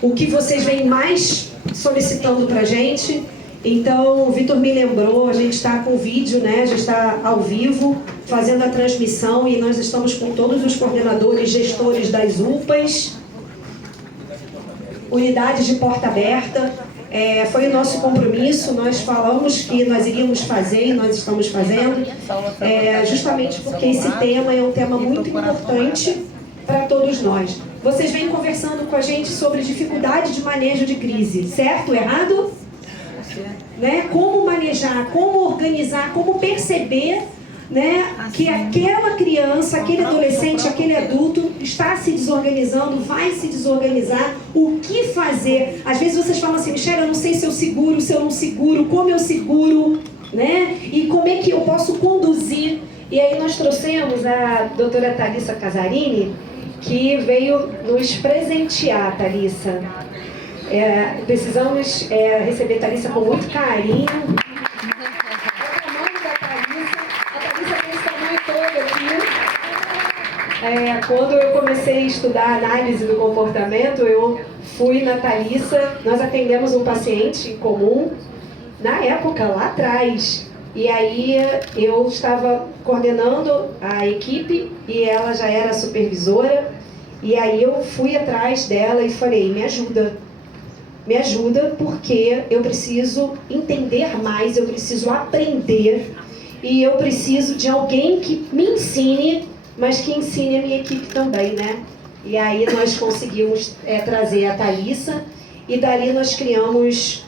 o que vocês vêm mais solicitando para a gente. Então, o Vitor me lembrou, a gente está com o vídeo, né? A gente está ao vivo, fazendo a transmissão, e nós estamos com todos os coordenadores, gestores das UPAs, unidades de porta aberta. Foi o nosso compromisso, nós falamos que nós iríamos fazer e nós estamos fazendo, justamente porque esse tema é um tema muito importante para todos nós. Vocês vêm conversando com a gente sobre dificuldade de manejo de crise, certo? Errado? Né? Como manejar, como organizar, como perceber, né, que aquela criança, aquele adolescente, aquele adulto está se desorganizando, vai se desorganizar, o que fazer? Às vezes vocês falam assim, Michele, eu não sei se eu seguro, se eu não seguro, como eu seguro, né? E como é que eu posso conduzir? E aí nós trouxemos a doutora Thalissa Casarini, que veio nos presentear, Thalissa. Precisamos receber Thalissa com muito carinho. Quando eu comecei a estudar análise do comportamento, eu fui na Thalissa, nós atendemos um paciente em comum, na época, lá atrás. E aí eu estava coordenando a equipe e ela já era supervisora. E aí eu fui atrás dela e falei, me ajuda porque eu preciso entender mais, eu preciso aprender e eu preciso de alguém que me ensine, mas que ensine a minha equipe também, né? E aí nós conseguimos trazer a Thalissa e dali nós criamos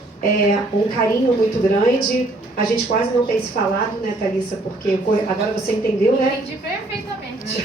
um carinho muito grande. A gente quase não tem se falado, né, Thalissa? Porque agora você entendeu, né? Entendi perfeitamente.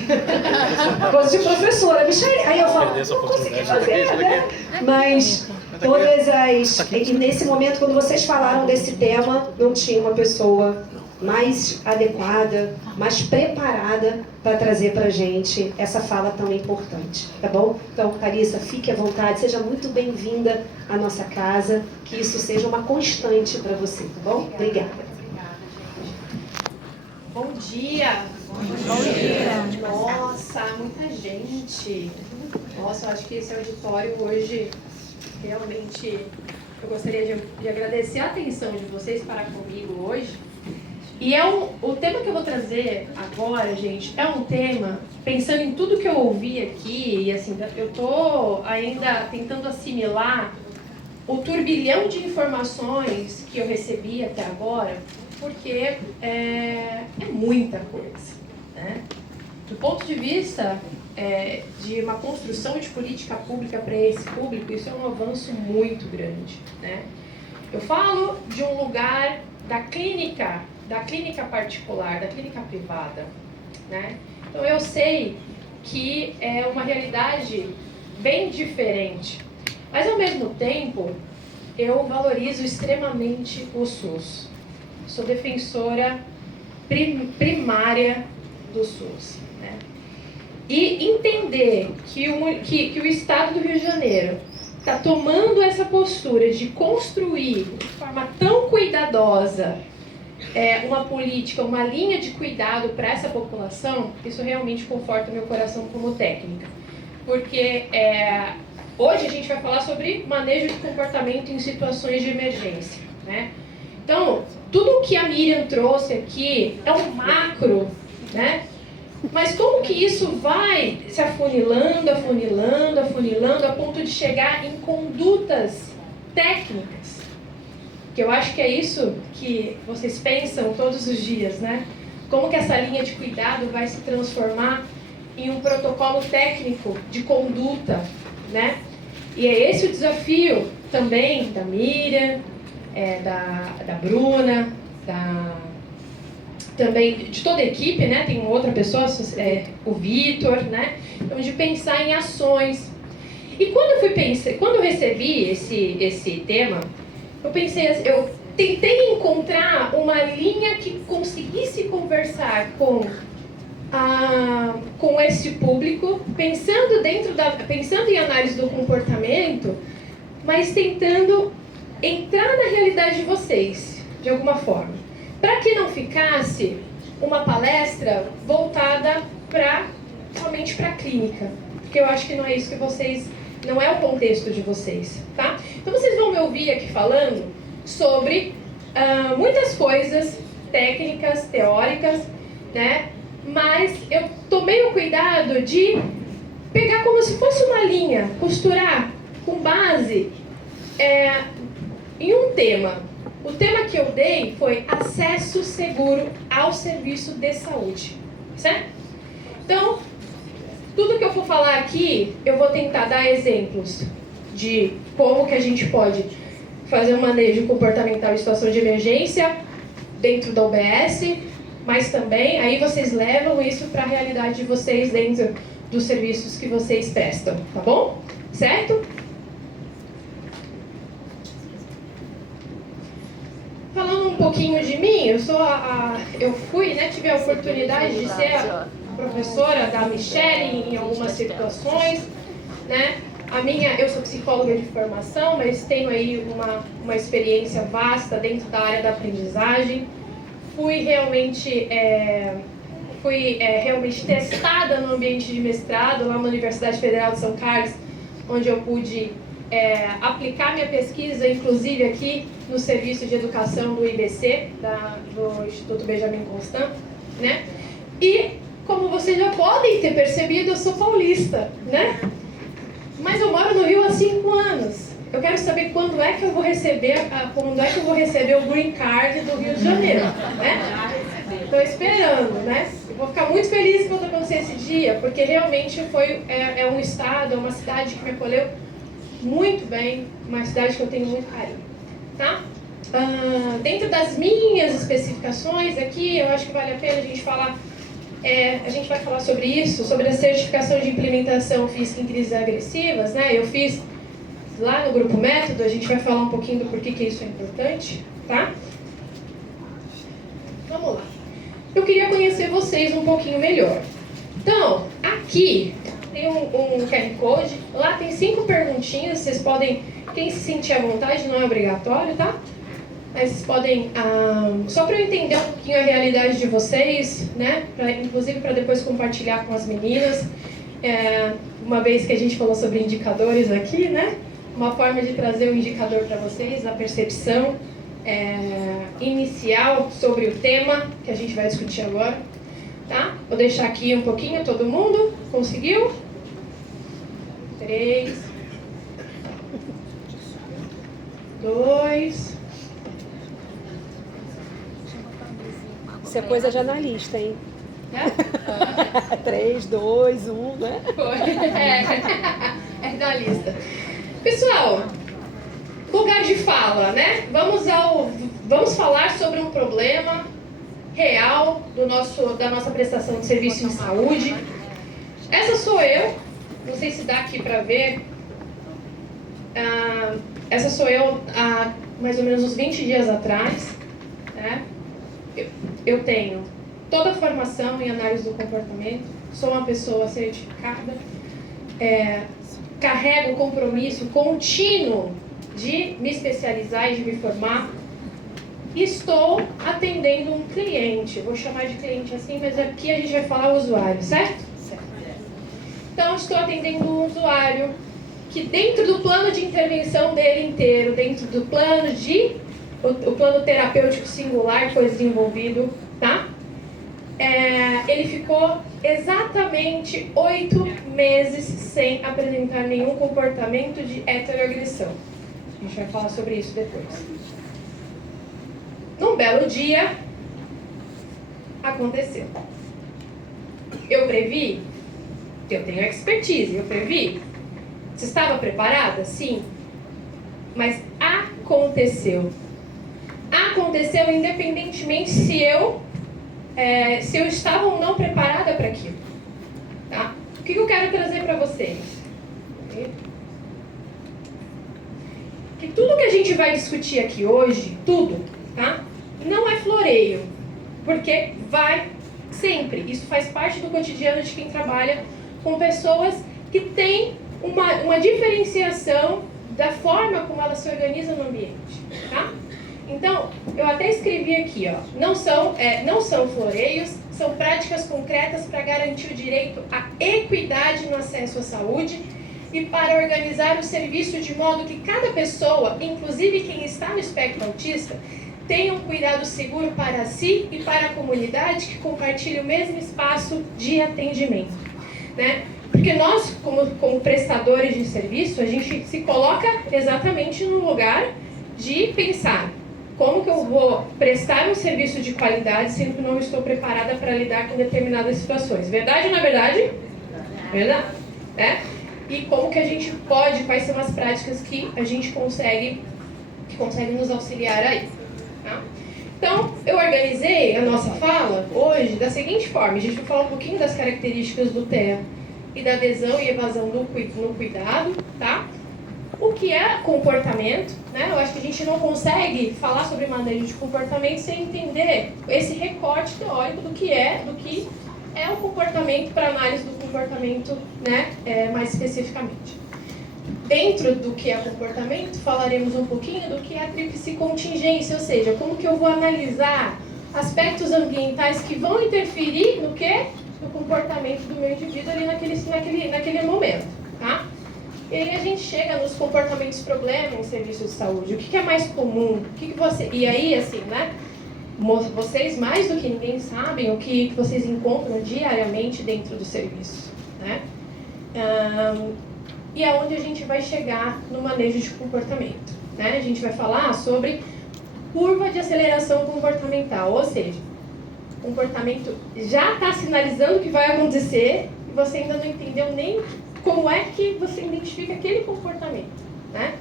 Coisa de professora, Michele. Aí eu falo, não consegui fazer, né? Mas todas as... E nesse momento, quando vocês falaram desse tema, não tinha uma pessoa mais adequada, mais preparada para trazer para a gente essa fala tão importante, tá bom? Então, Thalissa, fique à vontade, seja muito bem-vinda à nossa casa, que isso seja uma constante para você, tá bom? Obrigada. Bom dia! Bom dia! Nossa, muita gente! Nossa, eu acho que esse auditório hoje, realmente, eu gostaria de agradecer a atenção de vocês para comigo hoje. E o tema que eu vou trazer agora, gente, é um tema, pensando em tudo que eu ouvi aqui, e assim, eu tô ainda tentando assimilar o turbilhão de informações que eu recebi até agora, porque é muita coisa, né? Do ponto de vista de uma construção de política pública para esse público, isso é um avanço muito grande, né? Eu falo de um lugar da clínica particular, da clínica privada, né? Então eu sei que é uma realidade bem diferente, mas ao mesmo tempo eu valorizo extremamente o SUS. Sou defensora primária do SUS, né? E entender que o Estado do Rio de Janeiro está tomando essa postura de construir de forma tão cuidadosa uma política, uma linha de cuidado para essa população, isso realmente conforta meu coração como técnica. Porque hoje a gente vai falar sobre manejo de comportamento em situações de emergência, né? Então, tudo que a Miriam trouxe aqui é um macro, né? Mas como que isso vai se afunilando, a ponto de chegar em condutas técnicas? Que eu acho que é isso que vocês pensam todos os dias, né? Como que essa linha de cuidado vai se transformar em um protocolo técnico de conduta, né? E é esse o desafio também da Miriam, da Bruna, também de toda a equipe, né? Tem outra pessoa, o Vitor, né? Então, de pensar em ações. E quando eu recebi esse tema, eu tentei encontrar uma linha que conseguisse conversar com esse público, pensando em análise do comportamento, mas tentando entrar na realidade de vocês, de alguma forma, para que não ficasse uma palestra voltada somente para a clínica, porque eu acho que não é isso que vocês não é o contexto de vocês, tá? Então vocês vão me ouvir aqui falando sobre muitas coisas técnicas, teóricas, né? Mas eu tomei o cuidado de pegar como se fosse uma linha, costurar com base em um tema. O tema que eu dei foi acesso seguro ao serviço de saúde, certo? Então, tudo que eu for falar aqui, eu vou tentar dar exemplos de como que a gente pode fazer um manejo comportamental em situação de emergência dentro da UBS, mas também aí vocês levam isso para a realidade de vocês dentro dos serviços que vocês prestam, tá bom? Certo? Falando um pouquinho de mim, eu fui, né, tive a oportunidade de ser a professora da Michelle em algumas situações, né? Eu sou psicóloga de formação, mas tenho aí uma experiência vasta dentro da área da aprendizagem. Fui realmente testada no ambiente de mestrado lá na Universidade Federal de São Carlos, onde eu pude aplicar minha pesquisa, inclusive aqui no Serviço de Educação do IBC, do Instituto Benjamin Constant, né? E, como vocês já podem ter percebido, eu sou paulista, né? Mas eu moro no Rio há 5 anos. Eu quero saber quando é que eu vou receber o Green Card do Rio de Janeiro, né? Estou esperando, né? Eu vou ficar muito feliz quando acontecer esse dia, porque realmente é um estado, é uma cidade que me acolheu muito bem, uma cidade que eu tenho muito carinho, tá? Dentro das minhas especificações aqui, eu acho que vale a pena a gente falar, a gente vai falar sobre isso, sobre a certificação de implementação física em crises agressivas, né? Eu fiz lá no Grupo Método, a gente vai falar um pouquinho do porquê que isso é importante, tá? Vamos lá. Eu queria conhecer vocês um pouquinho melhor. Então, aqui tem um QR Code, lá tem 5 perguntinhas, vocês podem, quem se sentir à vontade, não é obrigatório, tá? Mas vocês podem, só para eu entender um pouquinho a realidade de vocês, né? Inclusive para depois compartilhar com as meninas, uma vez que a gente falou sobre indicadores aqui, né? Uma forma de trazer um indicador para vocês, a percepção inicial sobre o tema que a gente vai discutir agora, tá? Vou deixar aqui um pouquinho, todo mundo conseguiu? 3, 2. Isso é coisa de analista, hein? 3, 2, 1, né? É da lista. Pessoal, lugar de fala, né? Vamos falar sobre um problema real da nossa prestação de serviço em saúde. Essa sou eu, não sei se dá aqui para ver. Essa sou eu há mais ou menos uns 20 dias atrás, né? Eu tenho toda a formação em análise do comportamento, sou uma pessoa certificada, carrego o compromisso contínuo de me especializar e de me formar. Estou atendendo um cliente, vou chamar de cliente assim, mas aqui a gente vai falar usuário, certo? Então, estou atendendo um usuário que dentro do plano de intervenção dele inteiro, dentro do plano o plano terapêutico singular que foi desenvolvido, tá? Ele ficou exatamente 8 meses sem apresentar nenhum comportamento de heteroagressão. A gente vai falar sobre isso depois. Num belo dia, aconteceu. Eu previ? Eu tenho expertise, eu previ? Você estava preparada? Sim. Mas aconteceu. Aconteceu independentemente se eu estava ou não preparada para aquilo. Tá? O que eu quero trazer para vocês? Que tudo que a gente vai discutir aqui hoje, tudo, tá? Não é floreio, porque vai sempre. Isso faz parte do cotidiano de quem trabalha com pessoas que têm uma diferenciação da forma como elas se organizam no ambiente, tá? Então, eu até escrevi aqui, ó, não são floreios, são práticas concretas para garantir o direito à equidade no acesso à saúde e para organizar o serviço de modo que cada pessoa, inclusive quem está no espectro autista, tenha um cuidado seguro para si e para a comunidade que compartilha o mesmo espaço de atendimento, né? Porque nós, como prestadores de serviço, a gente se coloca exatamente no lugar de pensar como que eu vou prestar um serviço de qualidade sendo que não estou preparada para lidar com determinadas situações. Verdade ou não é verdade? Verdade. Né? E como que a gente pode, quais são as práticas que a gente consegue nos auxiliar aí. Tá? Então, eu organizei a nossa fala hoje da seguinte forma. A gente vai falar um pouquinho das características do TEA e da adesão e evasão no cuidado, tá? O que é comportamento, né? Eu acho que a gente não consegue falar sobre manejo de comportamento sem entender esse recorte teórico do que é o comportamento para análise do comportamento, né? Mais especificamente. Dentro do que é comportamento, falaremos um pouquinho do que é a tríplice contingência, ou seja, como que eu vou analisar aspectos ambientais que vão interferir no quê? No comportamento do meu indivíduo ali naquele momento, tá? E aí a gente chega nos comportamentos problema em serviços de saúde. O que é mais comum? E aí, assim, né? Vocês mais do que ninguém sabem o que vocês encontram diariamente dentro do serviço, né? E é onde a gente vai chegar no manejo de comportamento, né? A gente vai falar sobre curva de aceleração comportamental, ou seja, o comportamento já está sinalizando o que vai acontecer e você ainda não entendeu nem como é que você identifica aquele comportamento, né?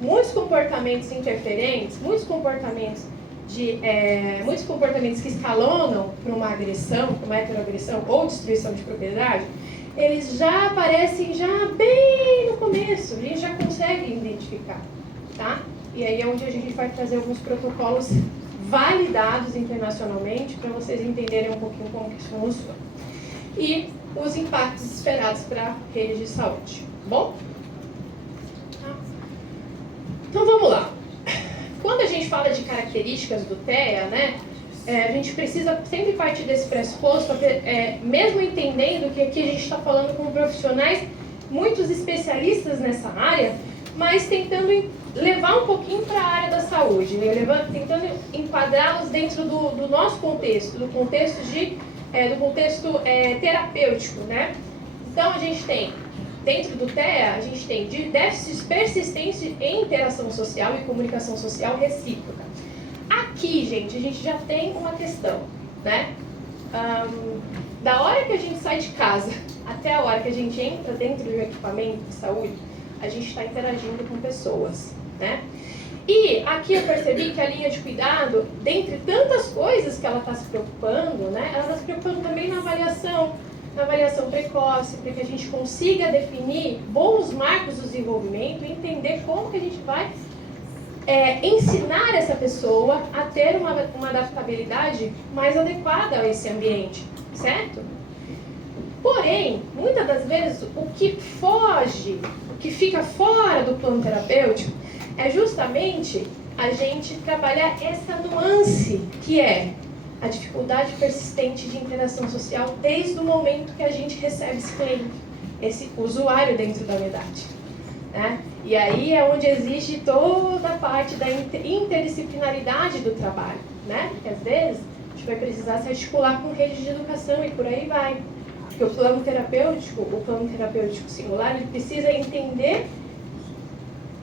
Muitos comportamentos interferentes, muitos comportamentos que escalonam para uma agressão, para uma heteroagressão ou destruição de propriedade, eles já aparecem já bem no começo, a gente já consegue identificar, tá? E aí é onde a gente vai trazer alguns protocolos validados internacionalmente para vocês entenderem um pouquinho como que isso funciona. E os impactos esperados para a rede de saúde, bom? Então vamos lá. Quando a gente fala de características do TEA, né? A gente precisa sempre partir desse pressuposto, mesmo entendendo que aqui a gente está falando com profissionais, muitos especialistas nessa área, mas tentando levar um pouquinho para a área da saúde, né? Tentando enquadrá-los dentro do nosso contexto, do contexto terapêutico, né? Então a gente tem, dentro do TEA, a gente tem de déficits persistentes em interação social e comunicação social recíproca. Aqui, gente, a gente já tem uma questão, né? Da hora que a gente sai de casa até a hora que a gente entra dentro do equipamento de saúde, a gente está interagindo com pessoas, né? E aqui eu percebi que a linha de cuidado, dentre tantas coisas que ela está se preocupando, né? Ela está se preocupando também na avaliação precoce, para que a gente consiga definir bons marcos do desenvolvimento e entender como que a gente vai ensinar essa pessoa a ter uma adaptabilidade mais adequada a esse ambiente, certo? Porém, muitas das vezes, o que fica fora do plano terapêutico é justamente a gente trabalhar essa nuance que é a dificuldade persistente de interação social desde o momento que a gente recebe esse cliente, esse usuário dentro da unidade, né? E aí é onde existe toda a parte da interdisciplinaridade do trabalho, né? Porque às vezes a gente vai precisar se articular com redes de educação e por aí vai. Porque o plano terapêutico singular, ele precisa entender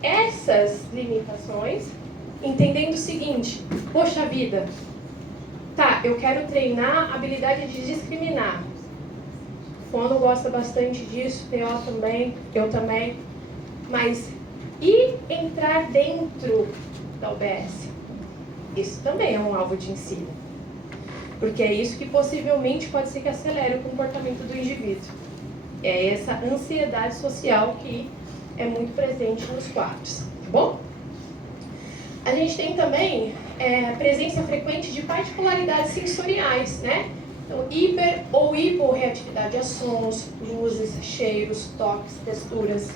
essas limitações, entendendo o seguinte: poxa vida, tá, eu quero treinar a habilidade de discriminar. O Fono gosta bastante disso, TO também, eu também. Mas e entrar dentro da UBS? Isso também é um alvo de ensino. Porque é isso que possivelmente pode ser que acelere o comportamento do indivíduo. É essa ansiedade social que é muito presente nos quadros, tá bom? A gente tem também presença frequente de particularidades sensoriais, né? Então, hiper ou hiporreatividade a sons, luzes, cheiros, toques, texturas.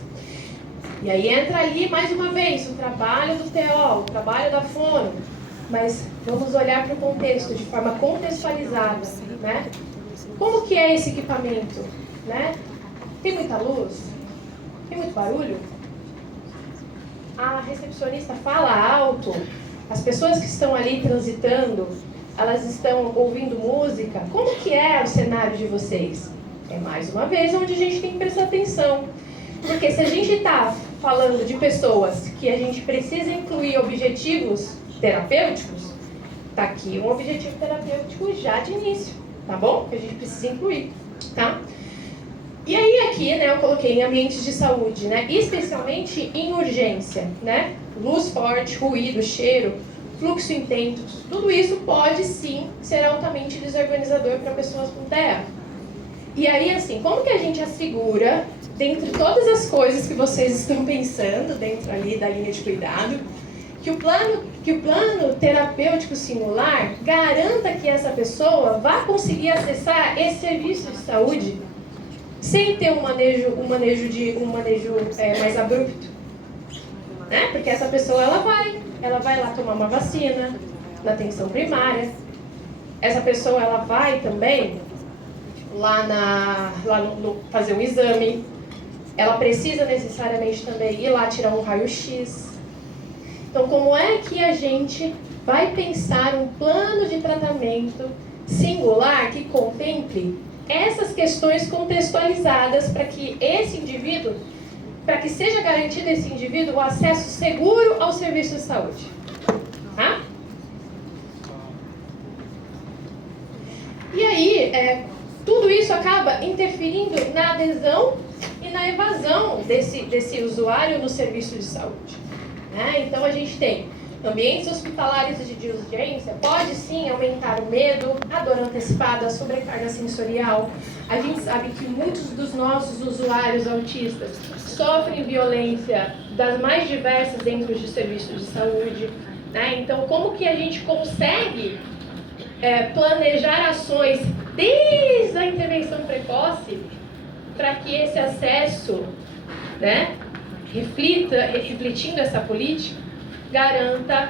E aí entra ali, mais uma vez, o trabalho do TO, o trabalho da fono. Mas vamos olhar para o contexto, de forma contextualizada, né? Como que é esse equipamento, né? Tem muita luz? Tem muito barulho? A recepcionista fala alto? As pessoas que estão ali transitando, elas estão ouvindo música? Como que é o cenário de vocês? É mais uma vez onde a gente tem que prestar atenção. Porque se a gente está falando de pessoas que a gente precisa incluir objetivos terapêuticos, tá aqui um objetivo terapêutico já de início, tá bom? Que a gente precisa incluir, tá? E aí aqui, né, eu coloquei em ambientes de saúde, né, especialmente em urgência, né, luz forte, ruído, cheiro, fluxo intenso, tudo isso pode sim ser altamente desorganizador para pessoas com TEA. E aí, assim, como que a gente assegura, dentre todas as coisas que vocês estão pensando, dentro ali da linha de cuidado, que o plano terapêutico singular garanta que essa pessoa vá conseguir acessar esse serviço de saúde sem ter um manejo mais abrupto, né? Porque essa pessoa ela vai lá tomar uma vacina na atenção primária. Essa pessoa ela vai também fazer um exame. Ela precisa necessariamente também ir lá tirar um raio-x. Então, como é que a gente vai pensar um plano de tratamento singular que contemple essas questões contextualizadas para que esse indivíduo, para que seja garantido a esse indivíduo o acesso seguro ao serviço de saúde? Tá? E aí, tudo isso acaba interferindo na adesão e na evasão desse usuário no serviço de saúde. Então, a gente tem ambientes hospitalares de urgência, pode sim aumentar o medo, a dor antecipada, a sobrecarga sensorial. A gente sabe que muitos dos nossos usuários autistas sofrem violência das mais diversas dentro de serviços de saúde. Então, como que a gente consegue planejar ações desde a intervenção precoce para que esse acesso, refletindo essa política, garanta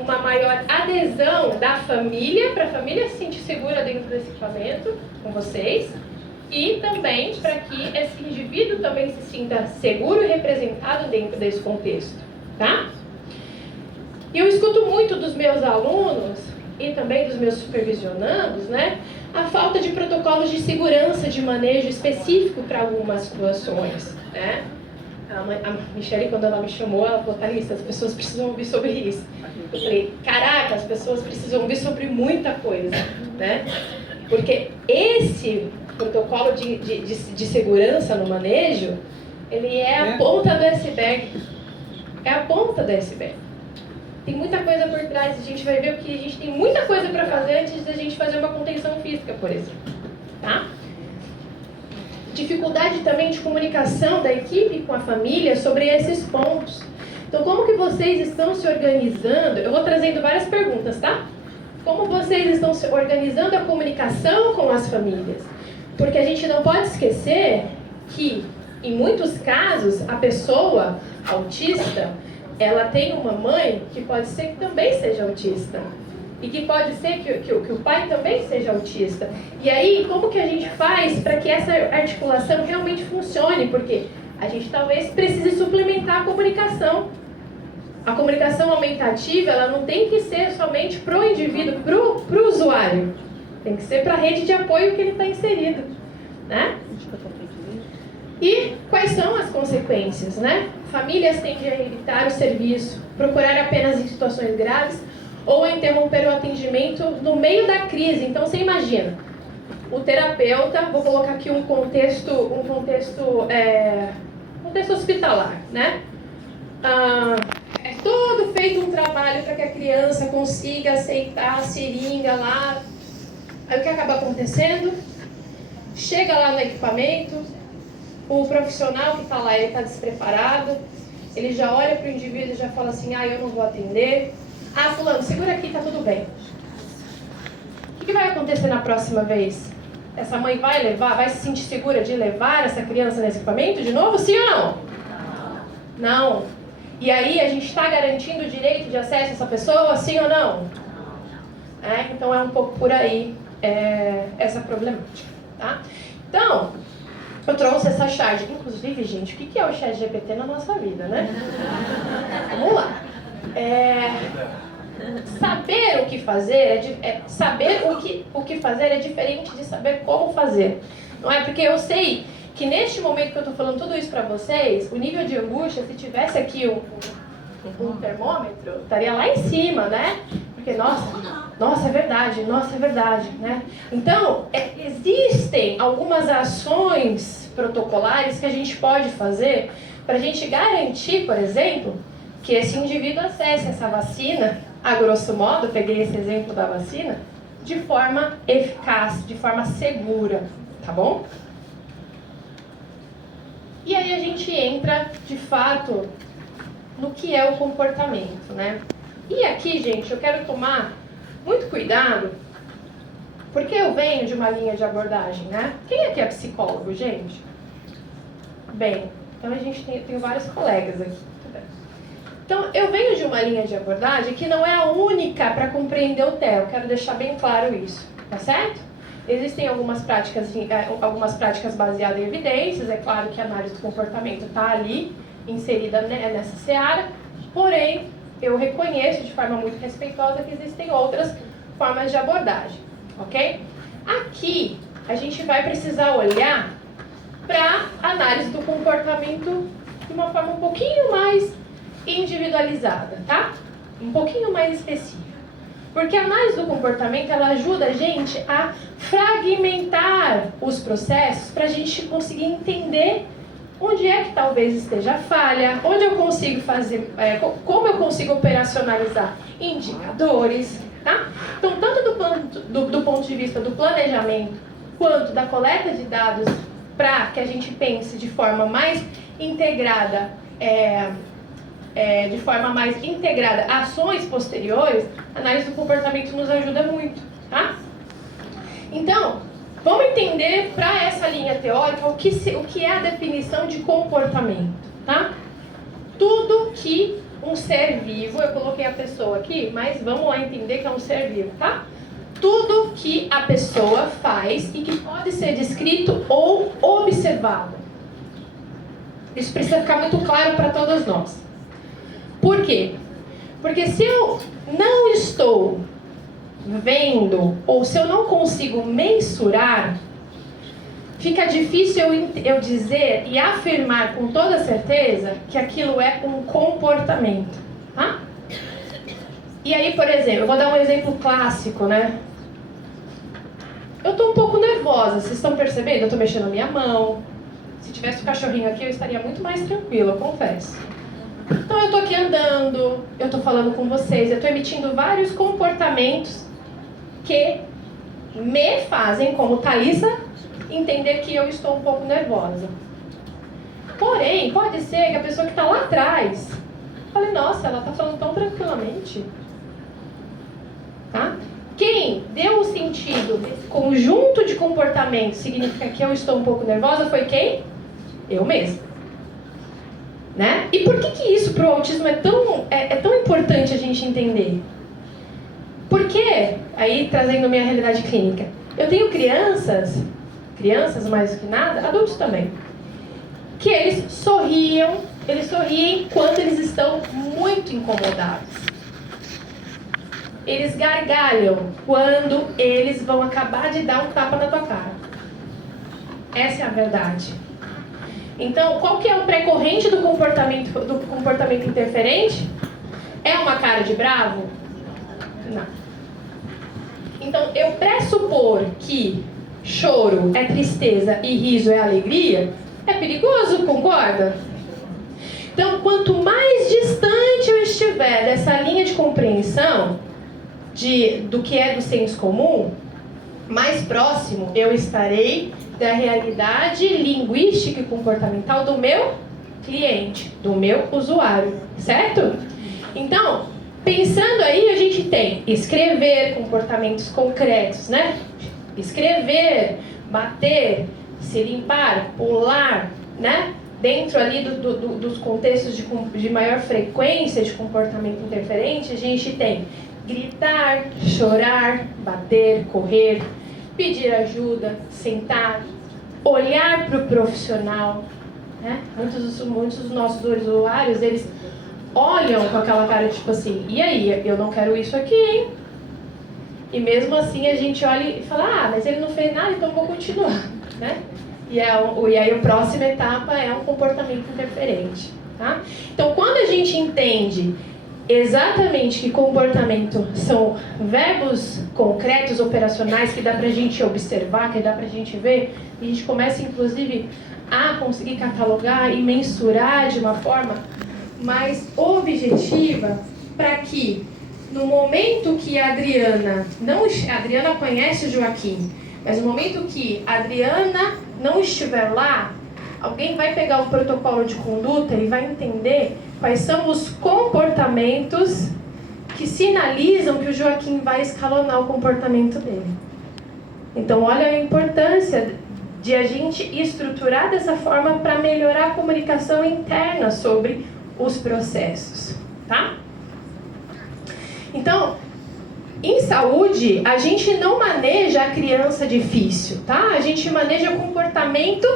uma maior adesão da família, para a família se sentir segura dentro desse equipamento com vocês, e também para que esse indivíduo também se sinta seguro e representado dentro desse contexto, tá? E eu escuto muito dos meus alunos e também dos meus supervisionandos, a falta de protocolos de segurança de manejo específico para algumas situações, A Michelle, quando ela me chamou, ela falou: Thalissa, as pessoas precisam ouvir sobre isso. Eu falei: caraca, as pessoas precisam ouvir sobre muita coisa, Porque esse protocolo de segurança no manejo, ele é a ponta do iceberg. É a ponta do iceberg. Tem muita coisa por trás, a gente vai ver que a gente tem muita coisa para fazer antes da gente fazer uma contenção física, por exemplo, tá? Dificuldade também de comunicação da equipe com a família sobre esses pontos. Então, como que vocês estão se organizando? Eu vou trazendo várias perguntas, tá? Como vocês estão se organizando a comunicação com as famílias? Porque a gente não pode esquecer que, em muitos casos, a pessoa autista, ela tem uma mãe que pode ser que também seja autista. E que pode ser que o pai também seja autista. E aí, como que a gente faz para que essa articulação realmente funcione? Porque a gente talvez precise suplementar a comunicação. A comunicação aumentativa, ela não tem que ser somente para o indivíduo, para o usuário. Tem que ser para a rede de apoio que ele está inserido, E quais são as consequências, Famílias têm que evitar o serviço, procurar apenas em situações graves, ou interromper o atendimento no meio da crise. Então, você imagina, o terapeuta, vou colocar aqui um contexto hospitalar, É todo feito um trabalho para que a criança consiga aceitar a seringa lá. Aí o que acaba acontecendo? Chega lá no equipamento, o profissional que está lá, ele está despreparado, ele já olha para o indivíduo e já fala assim: eu não vou atender. Fulano, segura aqui, tá tudo bem. O que vai acontecer na próxima vez? Essa mãe vai se sentir segura de levar essa criança nesse equipamento de novo, sim ou não? Não. E aí a gente está garantindo o direito de acesso a essa pessoa, sim ou não? Então é um pouco por aí essa problemática, tá? Então, eu trouxe essa charge. Inclusive, gente, o que é o ChatGPT na nossa vida, né? Vamos lá. Saber o que fazer saber o que fazer é diferente de saber como fazer. Não é? Porque eu sei que neste momento que eu estou falando tudo isso para vocês, o nível de angústia, se tivesse aqui um termômetro, estaria lá em cima, né? Porque, nossa, é verdade, né? Então, existem algumas ações protocolares que a gente pode fazer para a gente garantir, por exemplo, que esse indivíduo acesse essa vacina, a grosso modo, eu peguei esse exemplo da vacina, de forma eficaz, de forma segura, tá bom? E aí a gente entra, de fato, no que é o comportamento, né? E aqui, gente, eu quero tomar muito cuidado, porque eu venho de uma linha de abordagem, né? Quem aqui é psicólogo, gente? Bem, então a gente tem vários colegas aqui. Então, eu venho de uma linha de abordagem que não é a única para compreender o TEA. Eu quero deixar bem claro isso, tá certo? Existem algumas práticas baseadas em evidências. É claro que a análise do comportamento está ali, inserida nessa seara. Porém, eu reconheço de forma muito respeitosa que existem outras formas de abordagem, ok? Aqui, a gente vai precisar olhar para a análise do comportamento de uma forma um pouquinho mais individualizada, tá? Um pouquinho mais específica. Porque a análise do comportamento, ela ajuda a gente a fragmentar os processos para a gente conseguir entender onde é que talvez esteja a falha, onde eu consigo fazer, como eu consigo operacionalizar indicadores, tá? Então, tanto do ponto de vista do planejamento, quanto da coleta de dados, para que a gente pense de forma mais integrada, ações posteriores, a análise do comportamento nos ajuda muito, tá? Então, vamos entender para essa linha teórica o que é a definição de comportamento, tá? Tudo que um ser vivo, eu coloquei a pessoa aqui, mas vamos lá entender que é um ser vivo, tá? Tudo que a pessoa faz e que pode ser descrito ou observado. Isso precisa ficar muito claro para todos nós. Por quê? Porque se eu não estou vendo, ou se eu não consigo mensurar, fica difícil eu dizer e afirmar com toda certeza que aquilo é um comportamento, tá? E aí, por exemplo, eu vou dar um exemplo clássico, né? Eu tô um pouco nervosa, vocês estão percebendo? Eu tô mexendo a minha mão. Se tivesse o cachorrinho aqui, eu estaria muito mais tranquila, eu confesso. Então eu tô aqui andando, eu tô falando com vocês, eu tô emitindo vários comportamentos que me fazem, como Thalissa, entender que eu estou um pouco nervosa. Porém, pode ser que a pessoa que está lá atrás fale, nossa, ela está falando tão tranquilamente. Tá? Quem deu o sentido desse conjunto de comportamentos significa que eu estou um pouco nervosa foi quem? Eu mesma. Né? E por que isso para o autismo é tão importante a gente entender? Porque, aí trazendo minha realidade clínica, eu tenho crianças mais do que nada, adultos também, que eles sorriem quando eles estão muito incomodados. Eles gargalham quando eles vão acabar de dar um tapa na tua cara. Essa é a verdade. Então, qual que é o pré-corrente do comportamento interferente? É uma cara de bravo? Não. Então, eu pressupor que choro é tristeza e riso é alegria é perigoso, concorda? Então, quanto mais distante eu estiver dessa linha de compreensão do que é do senso comum, mais próximo eu estarei da realidade linguística e comportamental do meu cliente, do meu usuário, certo? Então, pensando aí, a gente tem escrever, comportamentos concretos, né? Escrever, bater, se limpar, pular, né? Dentro ali dos contextos de maior frequência de comportamento interferente, a gente tem gritar, chorar, bater, correr, pedir ajuda, sentar, olhar para o profissional, né? Muitos dos nossos usuários, eles olham com aquela cara tipo assim, e aí, eu não quero isso aqui, hein? E mesmo assim a gente olha e fala, mas ele não fez nada, então eu vou continuar, né? E aí a próxima etapa é um comportamento interferente, tá? Então, quando a gente entende exatamente que comportamento são verbos concretos, operacionais, que dá pra gente observar, que dá pra gente ver, e a gente começa, inclusive, a conseguir catalogar e mensurar de uma forma mais objetiva, para que, no momento que a Adriana conhece o Joaquim, mas no momento que a Adriana não estiver lá, alguém vai pegar o protocolo de conduta e vai entender quais são os comportamentos que sinalizam que o Joaquim vai escalonar o comportamento dele. Então, olha a importância de a gente estruturar dessa forma para melhorar a comunicação interna sobre os processos, tá? Então, em saúde, a gente não maneja a criança difícil, tá? A gente maneja o comportamento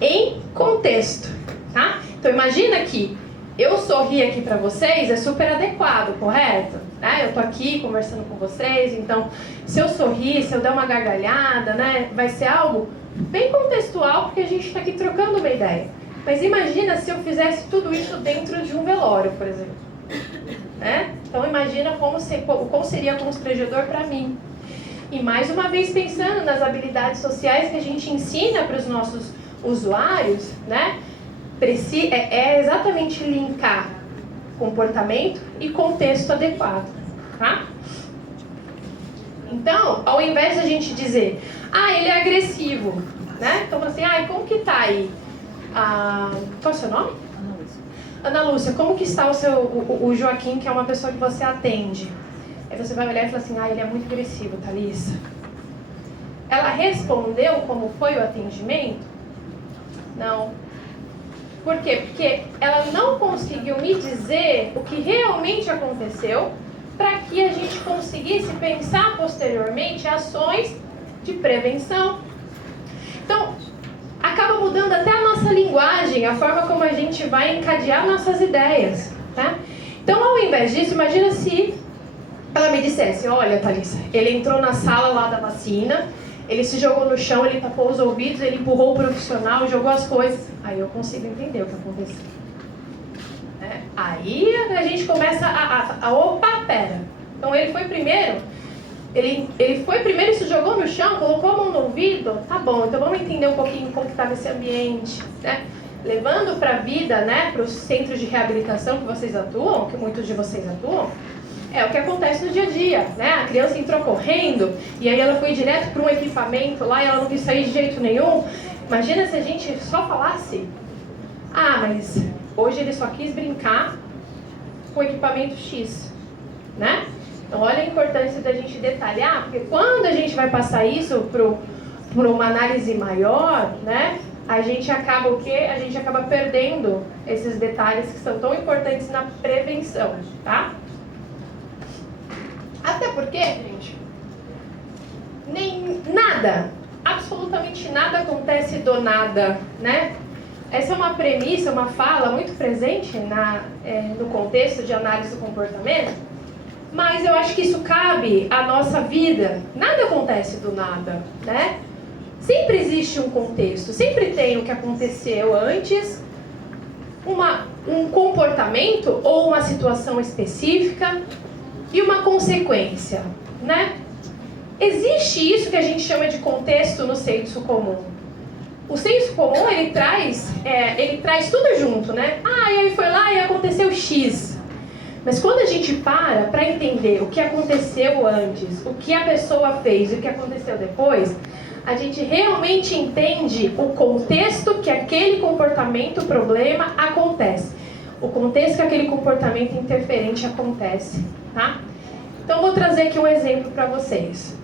em contexto, tá? Então, imagina que eu sorri aqui para vocês, é super adequado, correto? Eu tô aqui conversando com vocês, então, se eu sorrir, se eu der uma gargalhada, né, vai ser algo bem contextual, porque a gente está aqui trocando uma ideia. Mas imagina se eu fizesse tudo isso dentro de um velório, por exemplo. Então imagina como seria constrangedor para mim. E mais uma vez pensando nas habilidades sociais que a gente ensina para os nossos usuários, né? É exatamente linkar comportamento e contexto adequado, tá? Então, ao invés de a gente dizer, ele é agressivo, né? Então assim, como que tá aí? Qual é o seu nome? Ana Lúcia, como que está o Joaquim, que é uma pessoa que você atende? Aí você vai olhar e falar assim, ele é muito agressivo, Thalissa. Ela respondeu como foi o atendimento? Não. Por quê? Porque ela não conseguiu me dizer o que realmente aconteceu para que a gente conseguisse pensar posteriormente ações de prevenção. Então, acaba mudando até a nossa linguagem, a forma como a gente vai encadear nossas ideias, tá? Então, ao invés disso, imagina se ela me dissesse, olha, Thalissa, ele entrou na sala lá da vacina, ele se jogou no chão, ele tapou os ouvidos, ele empurrou o profissional, jogou as coisas. Aí eu consigo entender o que aconteceu. Aí a gente começa opa, pera. Então ele foi primeiro, ele foi primeiro e se jogou no chão, colocou a mão no ouvido, tá bom, então vamos entender um pouquinho como que estava esse ambiente, né? Levando para a vida, né, para os centros de reabilitação que vocês atuam, que muitos de vocês atuam, é o que acontece no dia a dia, né? A criança entrou correndo e aí ela foi direto para um equipamento lá e ela não quis sair de jeito nenhum. Imagina se a gente só falasse, mas hoje ele só quis brincar com o equipamento X, né? Então olha a importância da gente detalhar, porque quando a gente vai passar isso para uma análise maior, né? A gente acaba o quê? A gente acaba perdendo esses detalhes que são tão importantes na prevenção, tá? Até porque, gente, absolutamente nada acontece do nada, né? Essa é uma premissa, uma fala muito presente no contexto de análise do comportamento, mas eu acho que isso cabe à nossa vida. Nada acontece do nada, né? Sempre existe um contexto, sempre tem o que aconteceu antes, um comportamento ou uma situação específica e uma consequência, né? Existe isso que a gente chama de contexto no senso comum. O senso comum, ele traz tudo junto, né? E aí foi lá e aconteceu X. Mas quando a gente para entender o que aconteceu antes, o que a pessoa fez e o que aconteceu depois, a gente realmente entende o contexto que aquele comportamento, problema, acontece. O contexto que aquele comportamento interferente acontece, tá? Então, vou trazer aqui um exemplo para vocês.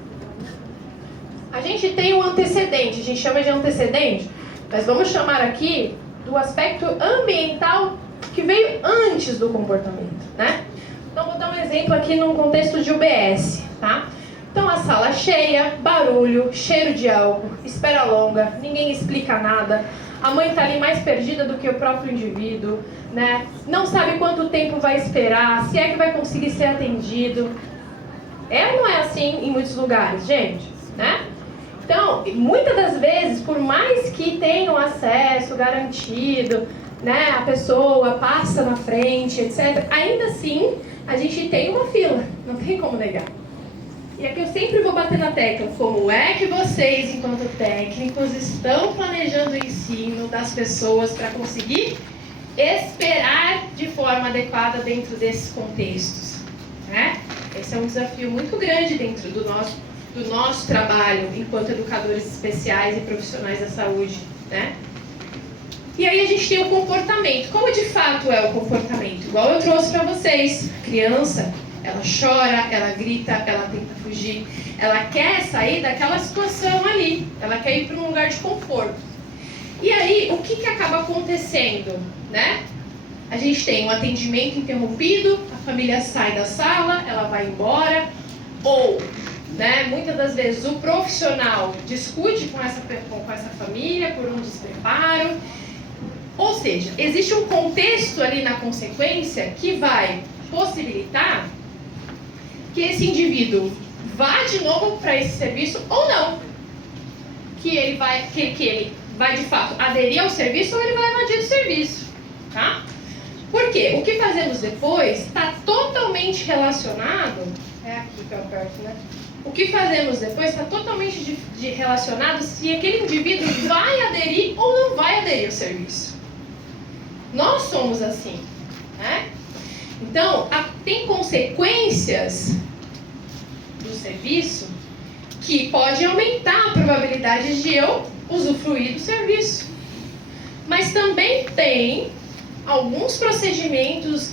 A gente tem um antecedente, a gente chama de antecedente, mas vamos chamar aqui do aspecto ambiental que veio antes do comportamento, né? Então, vou dar um exemplo aqui num contexto de UBS, tá? Então a sala cheia, barulho, cheiro de álcool, espera longa, ninguém explica nada, a mãe está ali mais perdida do que o próprio indivíduo, né? Não sabe quanto tempo vai esperar, se é que vai conseguir ser atendido. É ou não é assim em muitos lugares, gente? Né? Então, muitas das vezes, por mais que tenham acesso garantido, né, a pessoa passa na frente, etc., ainda assim, a gente tem uma fila, não tem como negar. E aqui eu sempre vou bater na tecla, como é que vocês, enquanto técnicos, estão planejando o ensino das pessoas para conseguir esperar de forma adequada dentro desses contextos, né? Esse é um desafio muito grande dentro do nosso trabalho enquanto educadores especiais e profissionais da saúde, né? E aí a gente tem o comportamento. Como de fato é o comportamento? Igual eu trouxe para vocês. Criança, ela chora, ela grita, ela tenta fugir, ela quer sair daquela situação ali, ela quer ir para um lugar de conforto. E aí, o que acaba acontecendo, né? A gente tem um atendimento interrompido, a família sai da sala, ela vai embora, ou, né, muitas das vezes o profissional discute com essa família por um despreparo. Ou seja, existe um contexto ali na consequência que vai possibilitar que esse indivíduo vá de novo para esse serviço ou não. Que ele vai de fato aderir ao serviço ou ele vai evadir do serviço. Tá? Por quê? O que fazemos depois está totalmente relacionado... É aqui que eu aperto, né? O que fazemos depois está totalmente relacionado se aquele indivíduo vai aderir ou não vai aderir ao serviço. Nós somos assim, né? Então, tem consequências do serviço que podem aumentar a probabilidade de eu usufruir do serviço. Mas também tem alguns procedimentos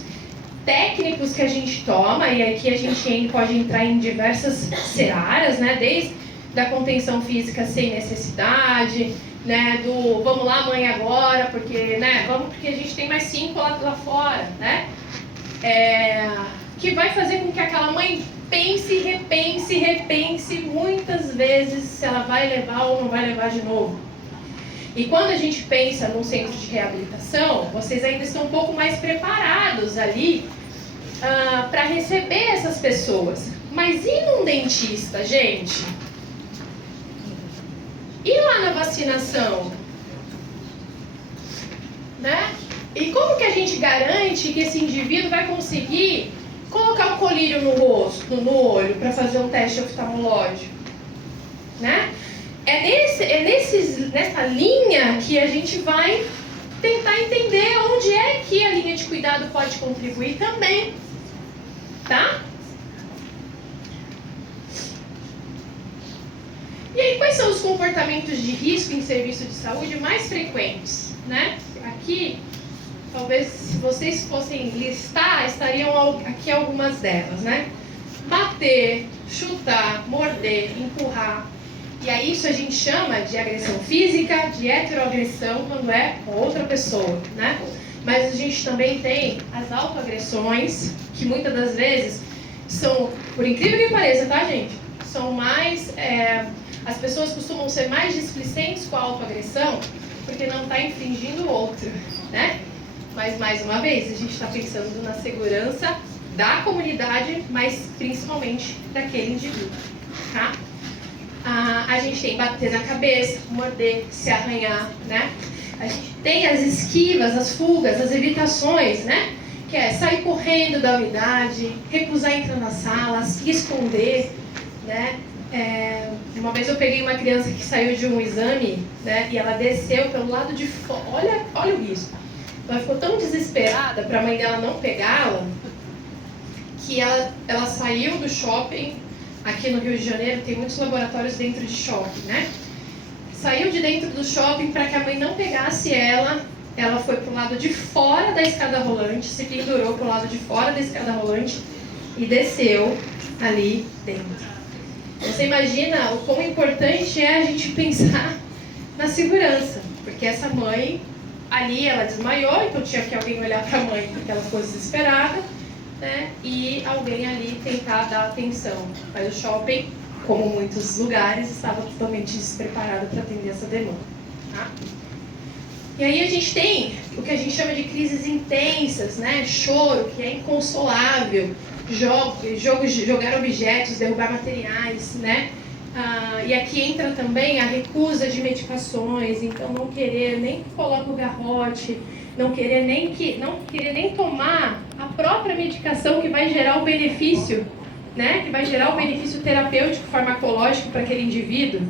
técnicos que a gente toma, e aqui a gente pode entrar em diversas searas, né? Desde a contenção física sem necessidade, né? Do vamos lá, mãe, agora, porque, né? Vamos porque a gente tem mais 5 lá fora, né? Que vai fazer com que aquela mãe pense, repense muitas vezes se ela vai levar ou não vai levar de novo. E quando a gente pensa num centro de reabilitação, vocês ainda estão um pouco mais preparados ali para receber essas pessoas. Mas e num dentista, gente? E lá na vacinação? Né? E como que a gente garante que esse indivíduo vai conseguir colocar um colírio no rosto, no olho, para fazer um teste oftalmológico? Né? Nessa linha que a gente vai tentar entender onde é que a linha de cuidado pode contribuir também, tá? E aí, quais são os comportamentos de risco em serviço de saúde mais frequentes, né? Aqui, talvez se vocês fossem listar, estariam aqui algumas delas, né? Bater, chutar, morder, empurrar. E aí isso a gente chama de agressão física, de heteroagressão, quando é com outra pessoa, né? Mas a gente também tem as autoagressões, que muitas das vezes são, por incrível que pareça, tá, gente? São mais... as pessoas costumam ser mais displicentes com a autoagressão porque não está infringindo o outro, né? Mas, mais uma vez, a gente está pensando na segurança da comunidade, mas principalmente daquele indivíduo, tá? A gente tem bater na cabeça, morder, se arranhar, né? A gente tem as esquivas, as fugas, as evitações, né? Que é sair correndo da unidade, recusar entrar na sala, se esconder, né? Uma vez eu peguei uma criança que saiu de um exame, né? E ela desceu pelo lado de fora, olha o risco. Ela ficou tão desesperada para a mãe dela não pegá-la, que ela saiu do shopping. Aqui no Rio de Janeiro tem muitos laboratórios dentro de shopping, né? Saiu de dentro do shopping para que a mãe não pegasse ela. Ela foi pro lado de fora da escada rolante, se pendurou pro lado de fora da escada rolante e desceu ali dentro. Você imagina o quão importante é a gente pensar na segurança, porque essa mãe ali, ela desmaiou, então tinha que alguém olhar para a mãe porque ela ficou desesperada, né? E alguém ali tentar dar atenção. Mas o shopping como muitos lugares, estava totalmente despreparado para atender essa demanda. Tá? E aí a gente tem o que a gente chama de crises intensas, né? Choro, que é inconsolável, jogar objetos, derrubar materiais, né? E aqui entra também a recusa de medicações, então não querer nem que coloque o garrote, não querer nem tomar a própria medicação que vai gerar o benefício, né? Que vai gerar o benefício terapêutico, farmacológico para aquele indivíduo,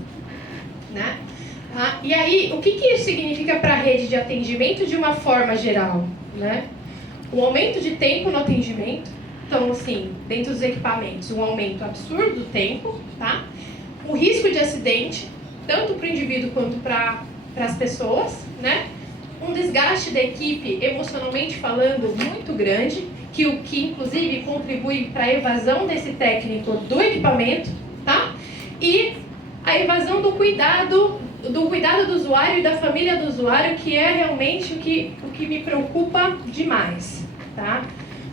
né? E aí, o que isso significa para a rede de atendimento de uma forma geral, né? O aumento de tempo no atendimento, então assim, dentro dos equipamentos, um aumento absurdo do tempo, tá? O risco de acidente, tanto para o indivíduo quanto para as pessoas, né? Um desgaste da equipe, emocionalmente falando, muito grande, que inclusive contribui para a evasão desse técnico do equipamento, tá? E a evasão do cuidado do usuário e da família do usuário, que é realmente o que me preocupa demais, tá?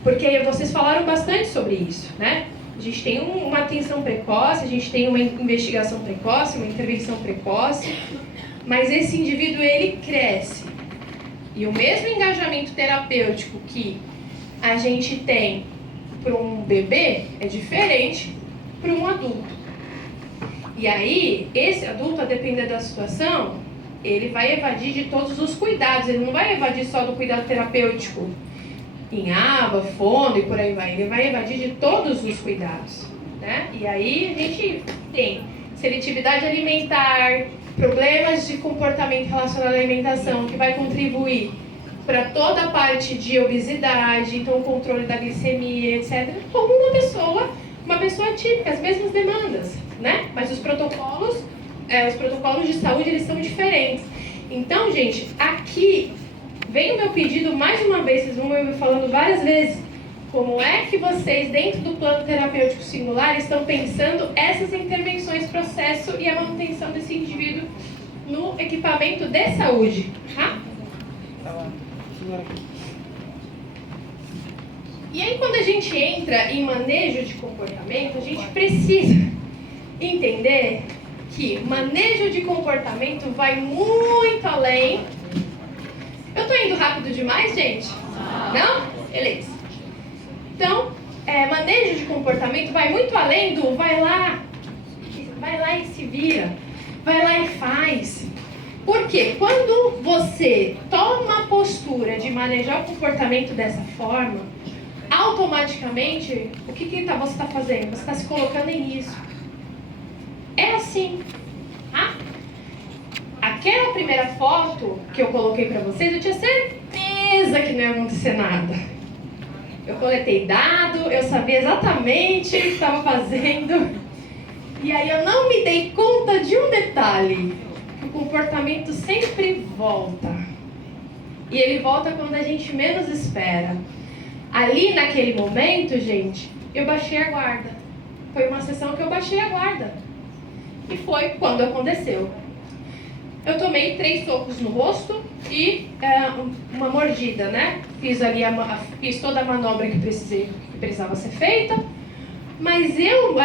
Porque vocês falaram bastante sobre isso, né? A gente tem uma atenção precoce, a gente tem uma investigação precoce, uma intervenção precoce, mas esse indivíduo, ele cresce. E o mesmo engajamento terapêutico que a gente tem para um bebê é diferente para um adulto. E aí, esse adulto, a depender da situação, ele vai evadir de todos os cuidados, ele não vai evadir só do cuidado terapêutico, em aba, fono e por aí vai. Ele vai evadir de todos os cuidados, né? E aí a gente tem seletividade alimentar, problemas de comportamento relacionado à alimentação, que vai contribuir para toda a parte de obesidade, então o controle da glicemia, etc. Como uma pessoa típica, as mesmas demandas, né? Mas os protocolos de saúde, eles são diferentes. Então, gente, aqui vem o meu pedido mais uma vez, vocês vão me falando várias vezes, como é que vocês, dentro do plano terapêutico singular, estão pensando essas intervenções, processo e a manutenção desse indivíduo no equipamento de saúde, tá? E aí, quando a gente entra em manejo de comportamento, a gente precisa entender que manejo de comportamento vai muito além. Eu tô indo rápido demais, gente? Não? Beleza. Então, manejo de comportamento vai muito além do vai lá e se vira, vai lá e faz. Porque quando você toma a postura de manejar o comportamento dessa forma, automaticamente, o que você está fazendo? Você está se colocando em risco. É assim, tá? Aquela primeira foto que eu coloquei para vocês, eu tinha certeza que não ia acontecer nada. Eu coletei dado, eu sabia exatamente o que estava fazendo. E aí eu não me dei conta de um detalhe, que o comportamento sempre volta. E ele volta quando a gente menos espera. Ali naquele momento, gente, eu baixei a guarda. Foi uma sessão que eu baixei a guarda. E foi quando aconteceu. Eu tomei 3 socos no rosto e uma mordida, né? Fiz fiz toda a manobra que precisava ser feita. Mas eu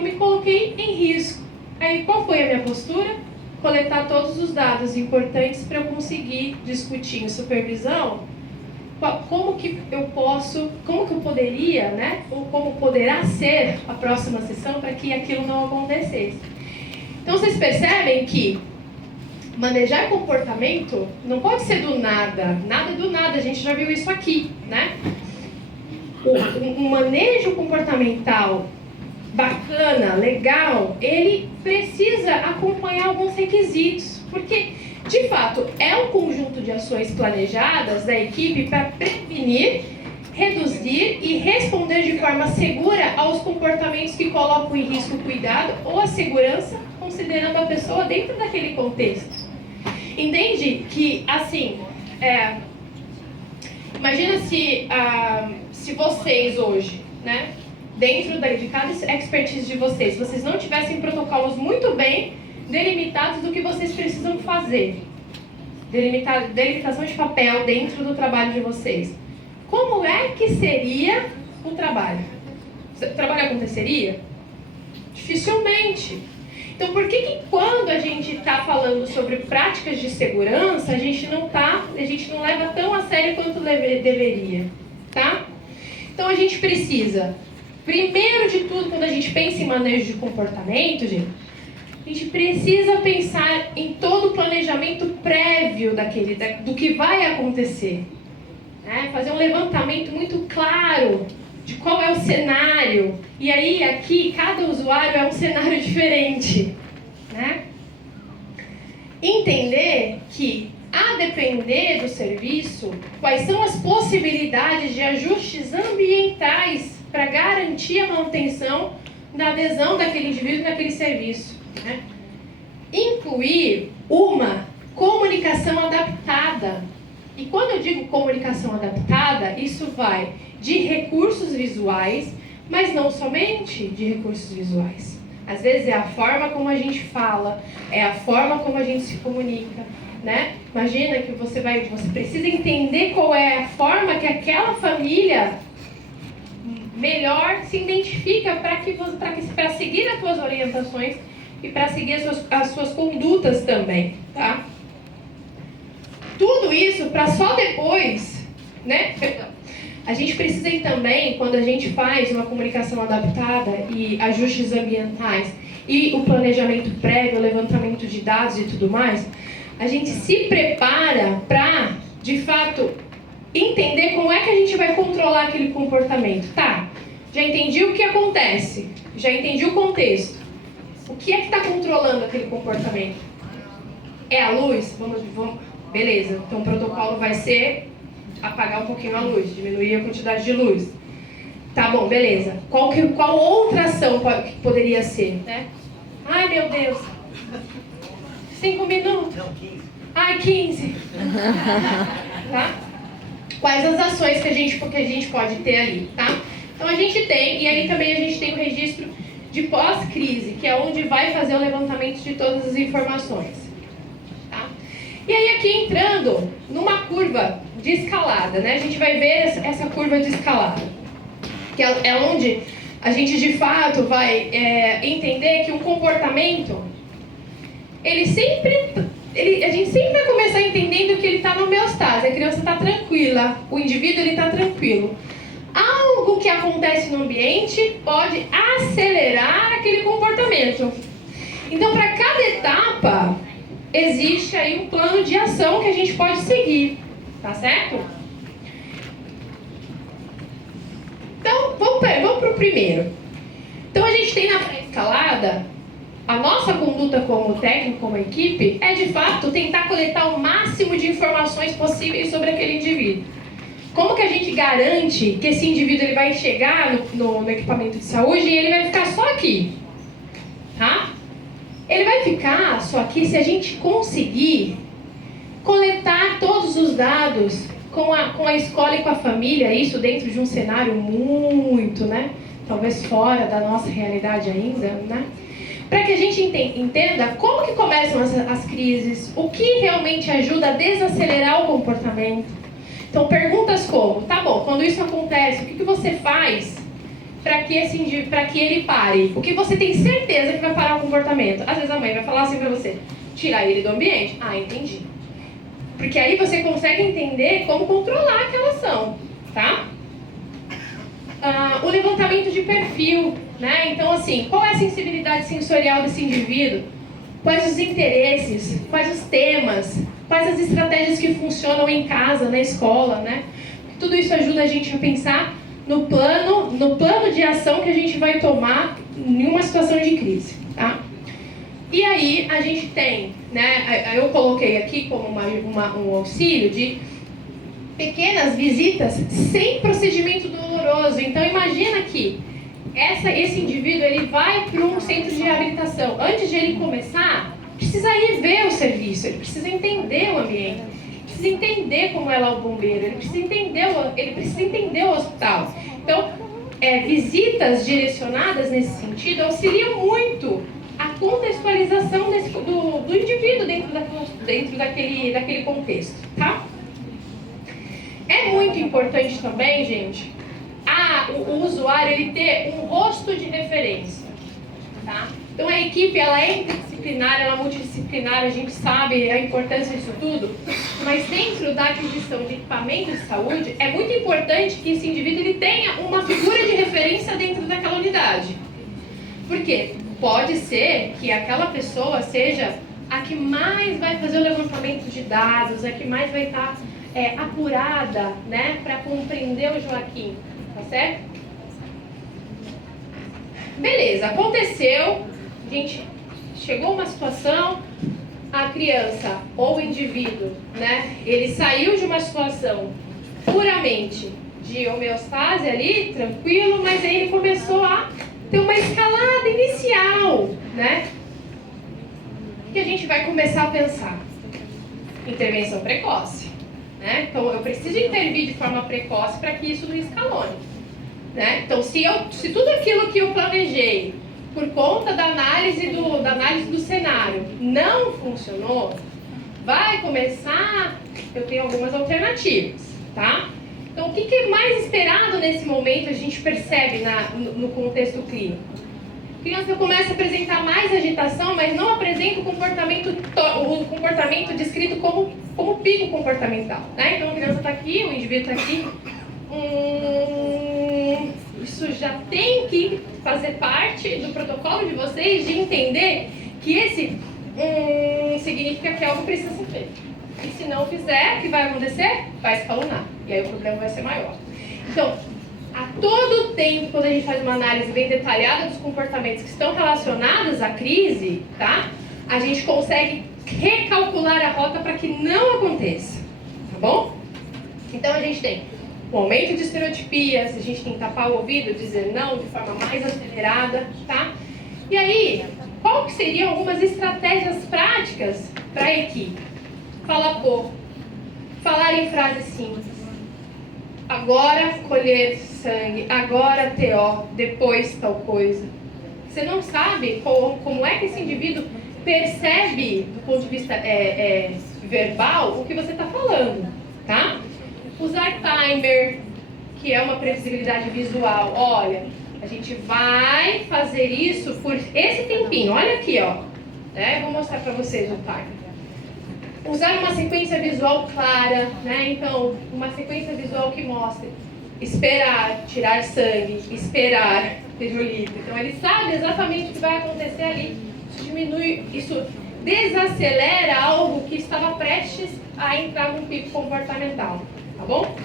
me coloquei em risco. Aí qual foi a minha postura? Coletar todos os dados importantes para eu conseguir discutir em supervisão como que eu poderia, né? Ou como poderá ser a próxima sessão para que aquilo não acontecesse. Então vocês percebem que manejar comportamento não pode ser do nada, nada do nada, a gente já viu isso aqui, né? Um manejo comportamental bacana, legal, ele precisa acompanhar alguns requisitos, porque, de fato, é um conjunto de ações planejadas da equipe para prevenir, reduzir e responder de forma segura aos comportamentos que colocam em risco o cuidado ou a segurança, considerando a pessoa dentro daquele contexto. Entende que, assim, imagina se vocês hoje, né, dentro de cada expertise de vocês não tivessem protocolos muito bem delimitados do que vocês precisam fazer, delimitação de papel dentro do trabalho de vocês. Como é que seria o trabalho? O trabalho aconteceria? Dificilmente. Então, por que quando a gente está falando sobre práticas de segurança, a gente não leva tão a sério quanto deveria, tá? Então, a gente precisa, primeiro de tudo, quando a gente pensa em manejo de comportamento, gente, a gente precisa pensar em todo o planejamento prévio do que vai acontecer, né? Fazer um levantamento muito claro de qual é o cenário. E aí, aqui, cada usuário é um cenário diferente, né? Entender que, a depender do serviço, quais são as possibilidades de ajustes ambientais para garantir a manutenção da adesão daquele indivíduo naquele serviço, né? Incluir uma comunicação adaptada. E quando eu digo comunicação adaptada, isso vai de recursos visuais, mas não somente de recursos visuais. Às vezes é a forma como a gente fala, é a forma como a gente se comunica, né? Imagina que você precisa entender qual é a forma que aquela família melhor se identifica para seguir as suas orientações e para seguir as suas condutas também, tá? Tudo isso para só depois, né? A gente precisa também, quando a gente faz uma comunicação adaptada e ajustes ambientais e o planejamento prévio, o levantamento de dados e tudo mais, a gente se prepara para, de fato, entender como é que a gente vai controlar aquele comportamento. Tá, já entendi o que acontece, já entendi o contexto. O que é que está controlando aquele comportamento? É a luz? Beleza, então o protocolo vai ser apagar um pouquinho a luz, diminuir a quantidade de luz. Tá bom, beleza. Qual outra ação que poderia ser, né? Ai, meu Deus. 5 minutos. Não, 15. Ai, 15. Tá? Quais as ações que a gente pode ter ali, tá? Então a gente tem, e aí também a gente tem o registro de pós-crise, que é onde vai fazer o levantamento de todas as informações. Tá? E aí aqui entrando numa curva de escalada, né? A gente vai ver essa curva de escalada, que é onde a gente de fato vai entender que um comportamento, a gente sempre vai começar entendendo que ele está no homeostase, a criança está tranquila, o indivíduo está tranquilo. Algo que acontece no ambiente pode acelerar aquele comportamento. Então, para cada etapa, existe aí um plano de ação que a gente pode seguir. Tá certo? Então, vamos para o primeiro. Então, a gente tem na pré-escalada, a nossa conduta como técnico, como equipe, é de fato tentar coletar o máximo de informações possíveis sobre aquele indivíduo. Como que a gente garante que esse indivíduo ele vai chegar no equipamento de saúde e ele vai ficar só aqui? Tá? Ele vai ficar só aqui se a gente conseguir coletar todos os dados com a escola e com a família, isso dentro de um cenário muito, né? Talvez fora da nossa realidade ainda, né? Para que a gente entenda como que começam as crises, o que realmente ajuda a desacelerar o comportamento. Então, perguntas como, tá bom, quando isso acontece, o que você faz para que ele pare? O que você tem certeza que vai parar o comportamento? Às vezes a mãe vai falar assim para você, tirar ele do ambiente. Ah, entendi. Porque aí você consegue entender como controlar aquela ação, tá? O levantamento de perfil, né? Então, assim, qual é a sensibilidade sensorial desse indivíduo? Quais os interesses? Quais os temas? Quais as estratégias que funcionam em casa, na escola, né? Tudo isso ajuda a gente a pensar no plano de ação que a gente vai tomar em uma situação de crise, tá? E aí a gente tem, né? Eu coloquei aqui como um auxílio de pequenas visitas sem procedimento doloroso. Então imagina que esse indivíduo ele vai para um centro de reabilitação. Antes de ele começar, precisa ir ver o serviço, ele precisa entender o ambiente, precisa entender como é lá o bombeiro, ele precisa entender o hospital. Então, visitas direcionadas nesse sentido auxiliam muito a contextualização do indivíduo dentro daquele contexto, tá? É muito importante também, gente, o usuário ele ter um rosto de referência, tá? Então a equipe, ela é interdisciplinar, ela é multidisciplinar, a gente sabe a importância disso tudo, mas dentro da aquisição de equipamento de saúde, é muito importante que esse indivíduo ele tenha uma figura de referência dentro daquela unidade. Por quê? Pode ser que aquela pessoa seja a que mais vai fazer o levantamento de dados, a que mais vai estar apurada, né, para compreender o Joaquim, tá certo? Beleza, aconteceu, a gente chegou a uma situação, a criança ou o indivíduo, né, ele saiu de uma situação puramente de homeostase ali, tranquilo, mas aí ele começou a ter uma escalada inicial, né? O que a gente vai começar a pensar? Intervenção precoce, né? Então, eu preciso intervir de forma precoce para que isso não escalone, né? Então, se tudo aquilo que eu planejei por conta da análise do cenário não funcionou, vai começar, eu tenho algumas alternativas, tá? Então, o que é mais esperado nesse momento a gente percebe no contexto clínico? A criança começa a apresentar mais agitação, mas não apresenta o comportamento descrito como pico comportamental, né? Então, a criança está aqui, o indivíduo está aqui. Isso já tem que fazer parte do protocolo de vocês de entender que esse significa que algo precisa ser feito. E se não fizer, o que vai acontecer? Vai escalonar. E aí o problema vai ser maior. Então, a todo tempo, quando a gente faz uma análise bem detalhada dos comportamentos que estão relacionados à crise, tá? A gente consegue recalcular a rota para que não aconteça. Tá bom? Então, a gente tem o aumento de estereotipias, a gente tem que tapar o ouvido, dizer não de forma mais acelerada, tá? E aí, qual que seriam algumas estratégias práticas para a equipe? Falar pouco, falar em frases simples. Agora colher sangue, agora TO, depois tal coisa. Você não sabe como é que esse indivíduo percebe, do ponto de vista verbal, o que você está falando, tá? Usar timer, que é uma previsibilidade visual. Olha, a gente vai fazer isso por esse tempinho. Olha aqui, ó. Vou mostrar para vocês o timer. Usar uma sequência visual clara, né? Então, uma sequência visual que mostre esperar, tirar sangue, esperar, pirulito. Então, ele sabe exatamente o que vai acontecer ali. Isso diminui, isso desacelera algo que estava prestes a entrar num pico comportamental, tá bom?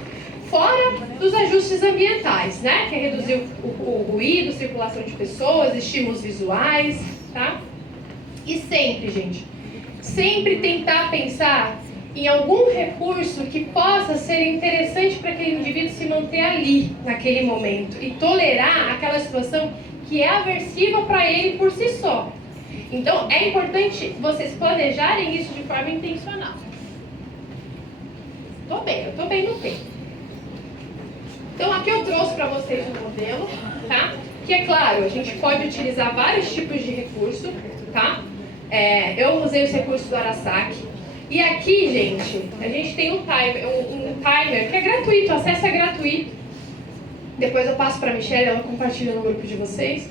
Fora dos ajustes ambientais, né? Que é reduzir o ruído, circulação de pessoas, estímulos visuais, tá? E sempre, gente, sempre tentar pensar em algum recurso que possa ser interessante para aquele indivíduo se manter ali, naquele momento, e tolerar aquela situação que é aversiva para ele por si só. Então, é importante vocês planejarem isso de forma intencional. Eu tô bem no tempo. Então, aqui eu trouxe para vocês um modelo, tá? Que é claro, a gente pode utilizar vários tipos de recurso, tá? Eu usei os recursos do Arasaki. E aqui, gente, a gente tem um timer que é gratuito, o acesso é gratuito. Depois eu passo para a Michelle, ela compartilha no grupo de vocês.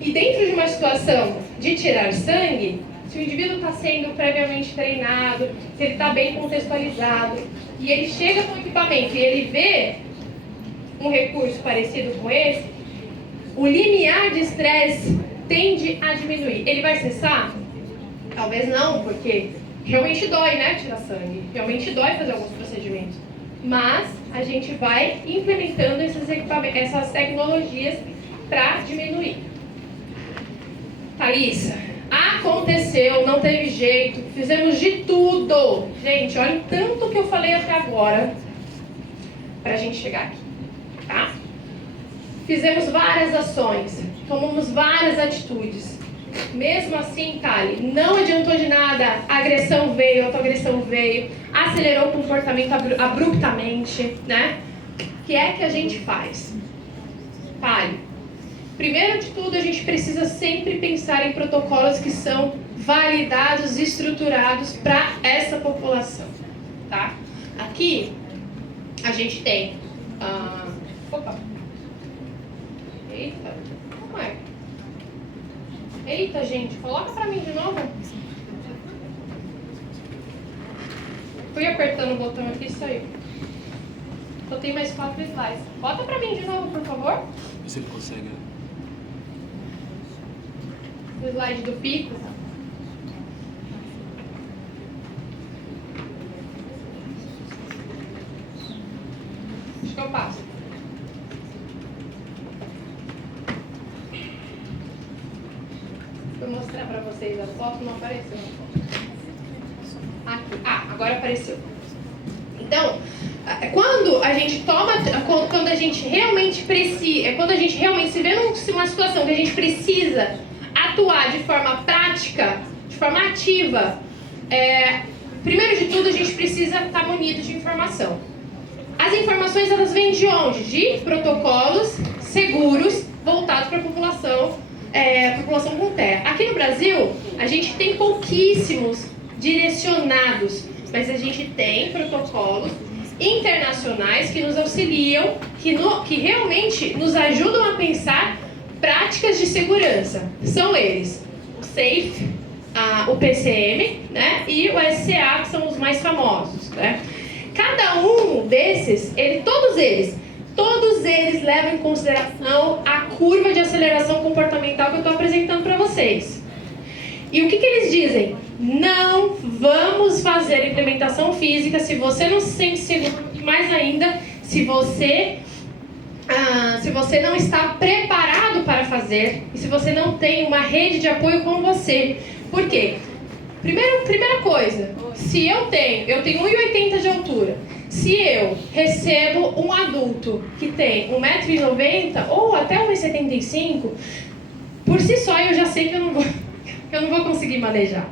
E dentro de uma situação de tirar sangue, se o indivíduo está sendo previamente treinado, se ele está bem contextualizado, e ele chega com o equipamento e ele vê um recurso parecido com esse, o limiar de estresse tende a diminuir. Ele vai cessar? Talvez não, porque realmente dói, né, tirar sangue. Realmente dói fazer alguns procedimentos. Mas a gente vai implementando essas tecnologias para diminuir. Thalissa, aconteceu, não teve jeito, fizemos de tudo. Gente, olha o tanto que eu falei até agora para a gente chegar aqui, tá? Fizemos várias ações, tomamos várias atitudes. Mesmo assim, Thali, não adiantou de nada, a agressão veio, a autoagressão veio, acelerou o comportamento abruptamente, né? O que é que a gente faz? Thali, primeiro de tudo, a gente precisa sempre pensar em protocolos que são validados e estruturados para essa população, tá? Aqui, a gente tem... Opa! Eita! Como é? Eita, gente, coloca pra mim de novo. Fui apertando o botão aqui e saiu. Só tem mais 4 slides. Bota pra mim de novo, por favor. Se ele consegue. O slide do pico. Acho que eu passo. Vou mostrar pra vocês a foto, não apareceu na foto. Aqui. Agora apareceu. Então, quando a gente toma, quando a gente realmente precisa, quando a gente realmente se vê numa situação que a gente precisa atuar de forma prática, de forma ativa, primeiro de tudo a gente precisa estar munido de informação. As informações, elas vêm de onde? De protocolos seguros voltados para a população com terra. Aqui no Brasil, a gente tem pouquíssimos direcionados, mas a gente tem protocolos internacionais que nos auxiliam, que realmente nos ajudam a pensar práticas de segurança. São eles: o SAFE, o PCM, né, e o SCA, que são os mais famosos, né? Cada um desses, todos eles levam em consideração a curva de aceleração comportamental que eu estou apresentando para vocês. E o que eles dizem? Não vamos fazer implementação física se você não se sente seguro, e mais ainda, se você não está preparado para fazer e se você não tem uma rede de apoio com você. Por quê? Primeira coisa, se eu tenho 1,80 m de altura, se eu recebo um adulto que tem 1,90 m ou até 1,75 m, por si só eu já sei que eu não vou conseguir manejar.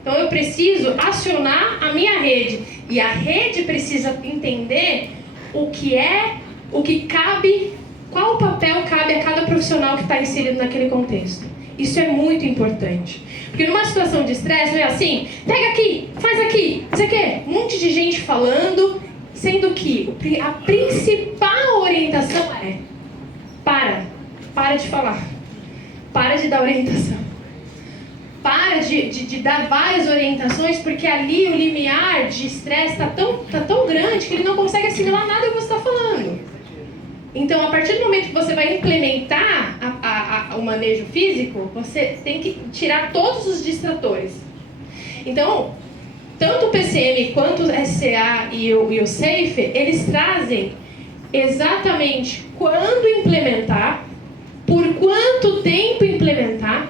Então eu preciso acionar a minha rede, e a rede precisa entender o que cabe, qual papel cabe a cada profissional que está inserido naquele contexto. Isso é muito importante. Porque numa situação de estresse não é assim: pega aqui, faz aqui, não sei o quê, um monte de gente falando, sendo que a principal orientação é: para de falar, para de dar orientação, para de dar várias orientações, porque ali o limiar de estresse está tão grande que ele não consegue assimilar nada do que você está falando. Então, a partir do momento que você vai implementar o manejo físico, você tem que tirar todos os distratores. Então, tanto o PCM quanto o SCA e o SAFE, eles trazem exatamente quando implementar, por quanto tempo implementar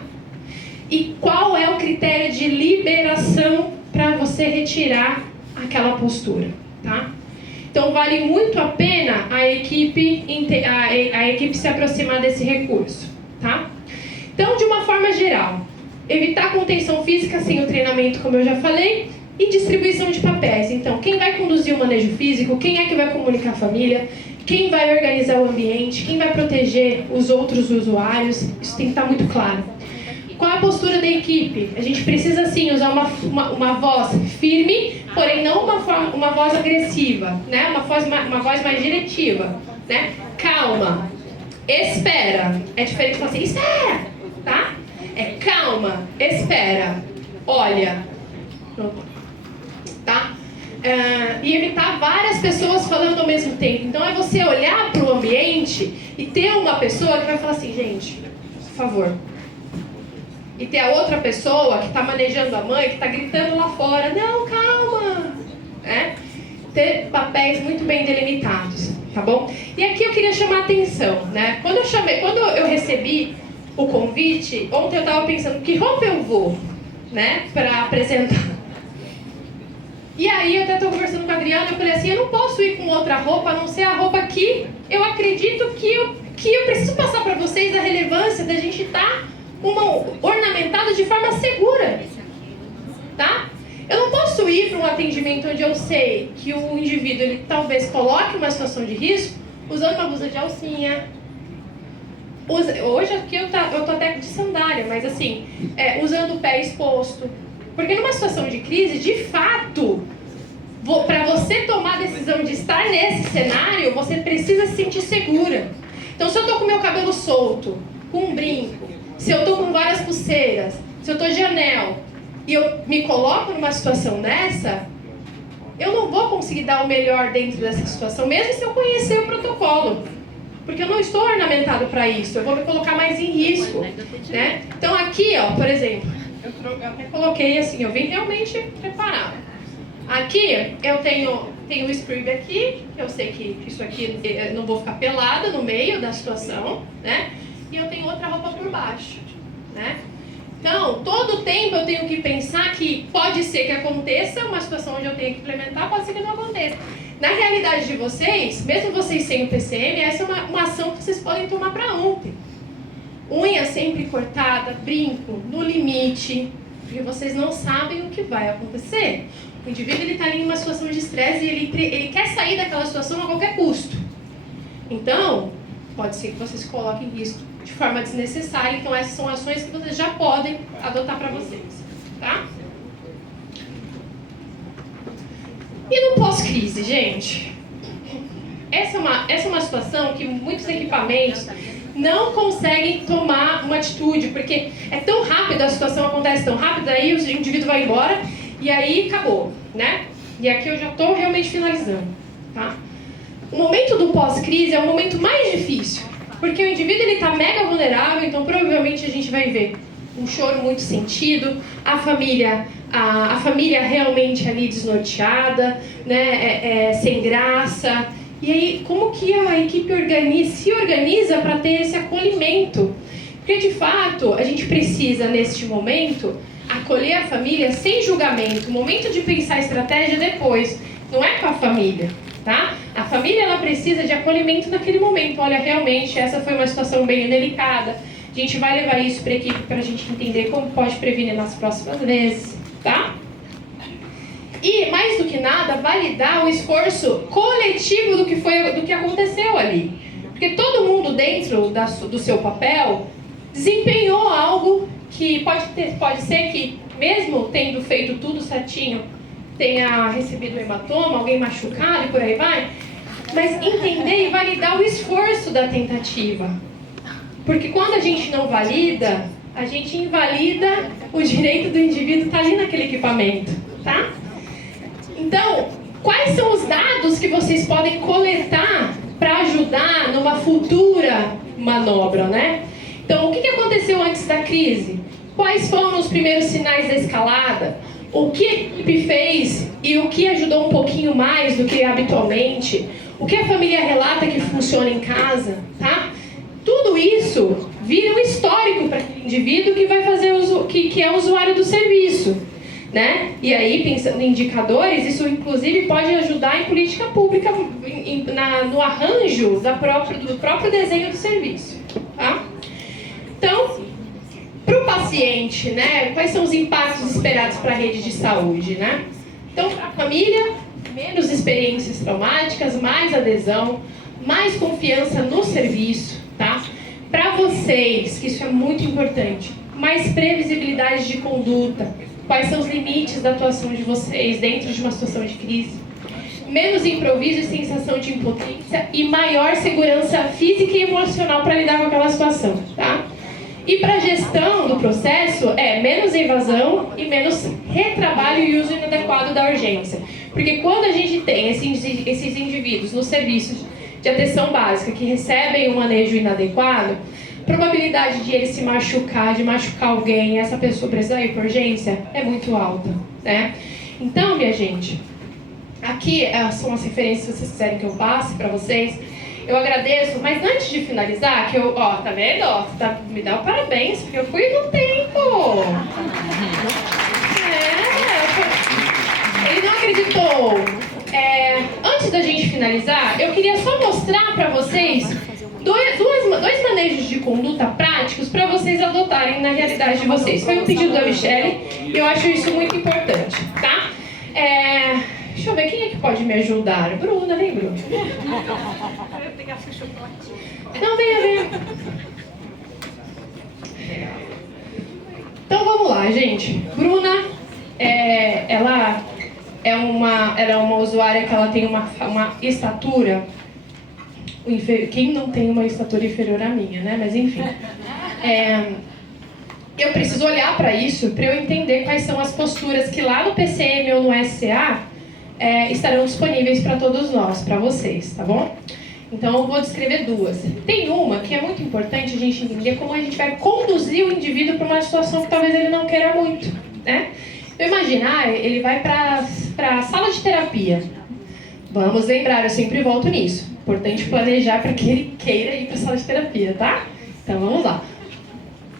e qual é o critério de liberação para você retirar aquela postura, tá? Então, vale muito a pena a equipe se aproximar desse recurso, tá? Então, de uma forma geral, evitar contenção física sem o treinamento, como eu já falei, e distribuição de papéis. Então, quem vai conduzir o manejo físico, quem é que vai comunicar a família, quem vai organizar o ambiente, quem vai proteger os outros usuários, isso tem que estar muito claro. Qual é a postura da equipe? A gente precisa, sim, usar uma voz firme, porém não uma voz agressiva, né? Uma voz mais diretiva, né? Calma, espera. É diferente de falar assim: espera, tá? É calma, espera, olha, tá? E evitar várias pessoas falando ao mesmo tempo. Então é você olhar para o ambiente e ter uma pessoa que vai falar assim: gente, por favor. E ter a outra pessoa que está manejando a mãe, que está gritando lá fora: não, calma. Ter papéis muito bem delimitados, tá bom? E aqui eu queria chamar a atenção, né? Quando eu recebi o convite, ontem eu estava pensando: que roupa eu vou, né, para apresentar? E aí eu até estou conversando com a Adriana, eu falei assim: eu não posso ir com outra roupa, a não ser a roupa que eu acredito que eu preciso passar para vocês a relevância da gente estar ornamentado de forma segura, tá? Eu não posso ir para um atendimento onde eu sei que o indivíduo ele talvez coloque uma situação de risco usando uma blusa de alcinha. Hoje aqui eu tô até de sandália, mas assim, usando o pé exposto. Porque numa situação de crise, de fato, para você tomar a decisão de estar nesse cenário, você precisa se sentir segura. Então, se eu tô com meu cabelo solto, com um brinco, se eu tô com várias pulseiras, se eu tô de anel, e eu me coloco numa situação dessa, eu não vou conseguir dar o melhor dentro dessa situação, mesmo se eu conhecer o protocolo. Porque eu não estou ornamentado para isso, eu vou me colocar mais em risco, né? Então aqui, ó, por exemplo, eu até coloquei assim, eu vim realmente preparado. Aqui eu tenho o scribe aqui, que eu sei que isso aqui eu não vou ficar pelada no meio da situação, né? E eu tenho outra roupa por baixo, né? Então, todo tempo eu tenho que pensar que pode ser que aconteça uma situação onde eu tenho que implementar, pode ser que não aconteça. Na realidade de vocês, mesmo vocês sem o PCM, essa é uma ação que vocês podem tomar para ontem. Unha sempre cortada, brinco, no limite, porque vocês não sabem o que vai acontecer. O indivíduo está ali em uma situação de estresse e ele quer sair daquela situação a qualquer custo. Então, pode ser que vocês coloquem risco de forma desnecessária. Então, essas são ações que vocês já podem adotar para vocês, tá? E no pós-crise, gente? Essa é uma situação que muitos equipamentos não conseguem tomar uma atitude, porque é tão rápido, a situação acontece tão rápido, aí o indivíduo vai embora e aí acabou, né? E aqui eu já estou realmente finalizando, tá? O momento do pós-crise é o momento mais difícil, porque o indivíduo está mega vulnerável, então provavelmente a gente vai ver um choro muito sentido, a família realmente ali desnorteada, né, sem graça. E aí, como que a equipe se organiza para ter esse acolhimento? Porque, de fato, a gente precisa, neste momento, acolher a família sem julgamento. O momento de pensar a estratégia depois, não é com a família, tá? A família, ela precisa de acolhimento naquele momento. Olha, realmente, essa foi uma situação bem delicada. A gente vai levar isso para a equipe para a gente entender como pode prevenir nas próximas vezes, tá? E, mais do que nada, validar o esforço coletivo do que aconteceu ali. Porque todo mundo dentro do seu papel desempenhou algo que pode ser que, mesmo tendo feito tudo certinho, tenha recebido um hematoma, alguém machucado e por aí vai, mas entender e validar o esforço da tentativa. Porque quando a gente não valida, a gente invalida o direito do indivíduo estar ali naquele equipamento, tá? Então, quais são os dados que vocês podem coletar para ajudar numa futura manobra, né? Então, o que aconteceu antes da crise? Quais foram os primeiros sinais da escalada? O que a equipe fez e o que ajudou um pouquinho mais do que habitualmente? O que a família relata que funciona em casa, tá? Tudo isso vira um histórico para aquele indivíduo que vai fazer que é usuário do serviço, né? E aí, pensando em indicadores, isso inclusive pode ajudar em política pública, no arranjo do próprio desenho do serviço, tá? Então, para o paciente, né, quais são os impactos esperados para a rede de saúde, né? Então, para a família, menos experiências traumáticas, mais adesão, mais confiança no serviço, tá? Para vocês, que isso é muito importante, mais previsibilidade de conduta, quais são os limites da atuação de vocês dentro de uma situação de crise, menos improviso e sensação de impotência e maior segurança física e emocional para lidar com aquela situação, tá? E para a gestão do processo é menos evasão e menos retrabalho e uso inadequado da urgência. Porque quando a gente tem esses indivíduos nos serviços de atenção básica que recebem um manejo inadequado, a probabilidade de ele se machucar, de machucar alguém, essa pessoa precisar ir por urgência, é muito alta, né? Então, minha gente, aqui são as referências, se vocês quiserem que eu passe para vocês. Eu agradeço, mas antes de finalizar, tá vendo? Me dá o parabéns, porque eu fui no tempo. Ele não acreditou. Antes da gente finalizar, eu queria só mostrar para vocês dois manejos de conduta práticos para vocês adotarem na realidade de vocês. Foi um pedido da Michelle e eu acho isso muito importante, tá? Deixa eu ver, quem é que pode me ajudar? Bruna, vem, Bruna. Eu ia pegar seu chocolate. Não, venha. Então vamos lá, gente. Bruna, ela é uma usuária que ela tem uma estatura. Quem não tem uma estatura inferior à minha, né? Mas enfim. Eu preciso olhar para isso para eu entender quais são as posturas que lá no PCM ou no SCA estarão disponíveis para todos nós, para vocês, tá bom? Então eu vou descrever duas. Tem uma que é muito importante a gente entender como a gente vai conduzir o indivíduo para uma situação que talvez ele não queira muito, né? Então imagina, ele vai para a sala de terapia. Vamos lembrar, eu sempre volto nisso. Importante planejar para que ele queira ir para a sala de terapia, tá? Então vamos lá.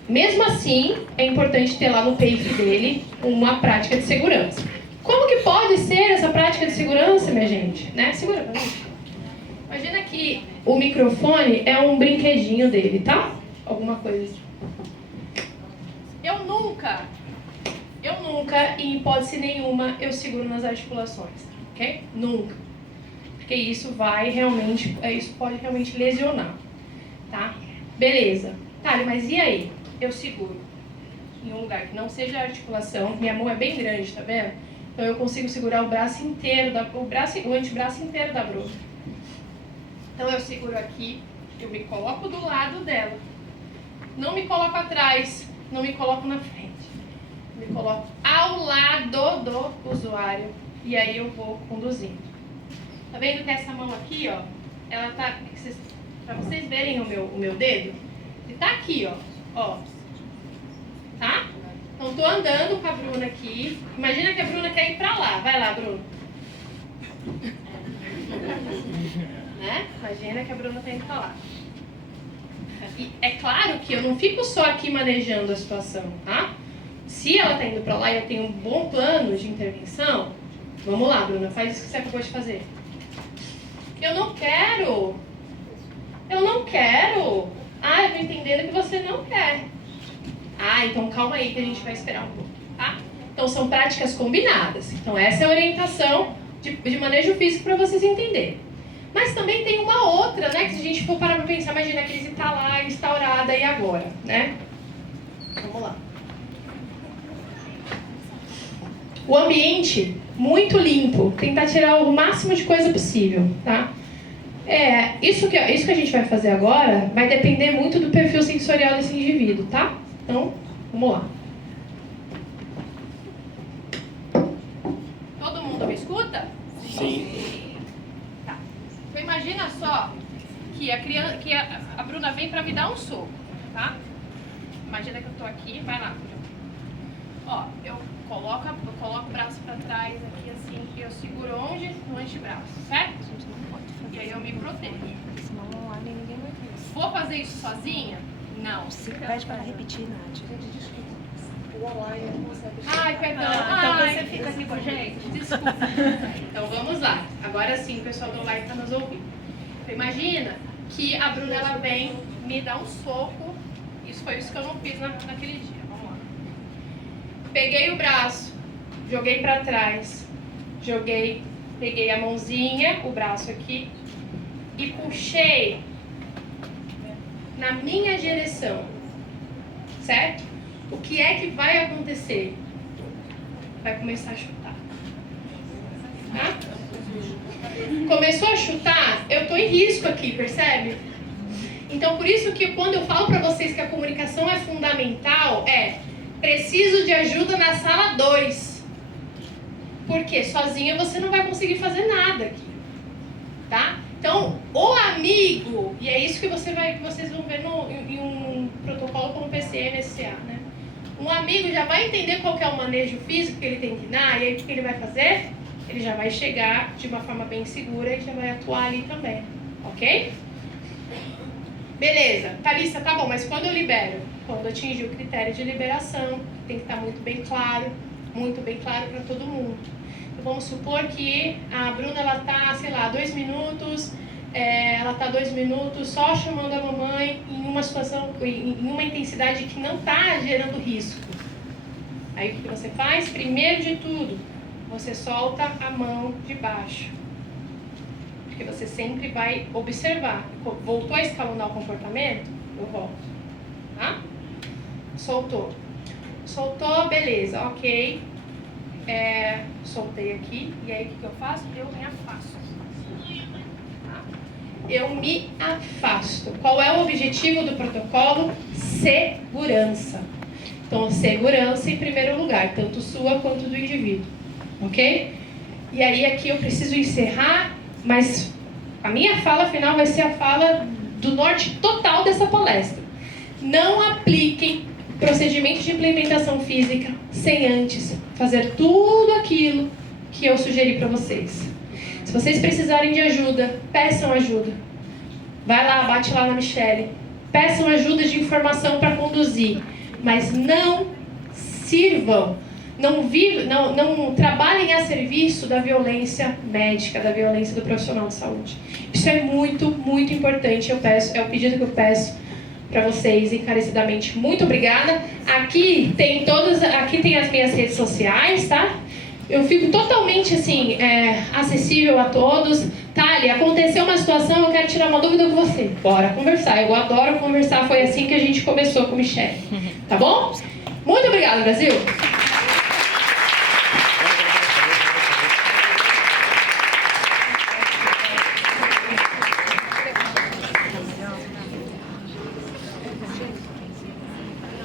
Mesmo assim, é importante ter lá no PAFE dele uma prática de segurança. Como que pode ser essa prática de segurança, minha gente? Né? Segura pra mim. Imagina que o microfone é um brinquedinho dele, tá? Alguma coisa assim. Eu nunca, em hipótese nenhuma, eu seguro nas articulações, ok? Nunca. Porque isso pode realmente lesionar, tá? Beleza. Tá, mas e aí? Eu seguro em um lugar que não seja articulação. Minha mão é bem grande, tá vendo? Então eu consigo segurar o braço inteiro, o antebraço inteiro da Bruna. Então eu seguro aqui, eu me coloco do lado dela. Não me coloco atrás, não me coloco na frente. Me coloco ao lado do usuário e aí eu vou conduzindo. Tá vendo que essa mão aqui, ó, ela tá, pra vocês verem o meu dedo, ele tá aqui, ó, tá? Então tô andando com a Bruna aqui. Imagina que a Bruna quer ir pra lá. Vai lá, Bruna. Né? Imagina que a Bruna tá indo pra lá. E é claro que eu não fico só aqui manejando a situação, tá? Se ela tá indo pra lá e eu tenho um bom plano de intervenção, vamos lá, Bruna, faz isso que você acabou de fazer. Eu não quero. Ah, eu tô entendendo que você não quer. Ah, então calma aí que a gente vai esperar um pouco, tá? Então são práticas combinadas. Então essa é a orientação de manejo físico para vocês entenderem. Mas também tem uma outra, né? Que se a gente for parar para pensar, imagina a crise está lá, instaurada, e agora, né? Vamos lá. O ambiente muito limpo. Tentar tirar o máximo de coisa possível, tá? Isso que a gente vai fazer agora vai depender muito do perfil sensorial desse indivíduo, tá? Então, vamos lá. Todo mundo me escuta? Sim. Tá. Então imagina só que a Bruna vem pra me dar um soco, tá? Imagina que eu tô aqui, vai lá, Bruna. Ó, eu coloco o braço pra trás aqui assim, e eu seguro onde? No antebraço, certo? E aí eu me protejo. Vou fazer isso sozinha? Não. Pede para repetir, Nath. Ai, perdão. Então você fica aqui com a gente? Desculpa. Então vamos lá. Agora sim, o pessoal do live está nos ouvindo. Então, imagina que a Bruna ela vem me dar um soco. Isso foi isso que eu não fiz naquele dia. Vamos lá. Peguei o braço, joguei para trás, peguei a mãozinha, o braço aqui e puxei na minha direção, certo? O que é que vai acontecer? Vai começar a chutar, tá? Começou a chutar, eu tô em risco aqui, percebe? Então, por isso que quando eu falo pra vocês que a comunicação é fundamental, preciso de ajuda na sala 2. Porque sozinha você não vai conseguir fazer nada aqui, tá? Então, o amigo, e é isso que vocês vão ver em um protocolo como PCM, SCA, né? Um amigo já vai entender qual que é o manejo físico que ele tem que dar, e aí o que ele vai fazer? Ele já vai chegar de uma forma bem segura e já vai atuar ali também, ok? Beleza, Thalissa, tá bom, mas quando eu libero? Quando atingir o critério de liberação, tem que estar muito bem claro para todo mundo. Vamos supor que a Bruna, ela tá, sei lá, 2 minutos, ela tá 2 minutos só chamando a mamãe em uma situação, em uma intensidade que não tá gerando risco. Aí o que você faz? Primeiro de tudo, você solta a mão de baixo. Porque você sempre vai observar. Voltou a escalonar o comportamento? Eu volto. Tá? Soltou. Soltou, beleza, ok. Soltei aqui, e aí o que eu faço? Eu me afasto. Tá? eu me afasto. Qual é o objetivo do protocolo? Segurança. Então, segurança em primeiro lugar, tanto sua quanto do indivíduo, ok? E aí aqui eu preciso encerrar, mas a minha fala final vai ser a fala do norte total dessa palestra. Não apliquem procedimento de implementação física sem antes fazer tudo aquilo que eu sugeri para vocês. Se vocês precisarem de ajuda, peçam ajuda. Vai lá, bate lá na Michele. Peçam ajuda de informação para conduzir. Mas não sirvam, não trabalhem a serviço da violência médica, da violência do profissional de saúde. Isso é muito, muito importante. É o pedido que eu peço para vocês encarecidamente. Muito obrigada. Aqui tem as minhas redes sociais, tá? Eu fico totalmente assim, acessível a todos. Thali, aconteceu uma situação, eu quero tirar uma dúvida com você. Bora conversar, eu adoro conversar. Foi assim que a gente começou com Michele. Tá bom? Muito obrigada, Brasil!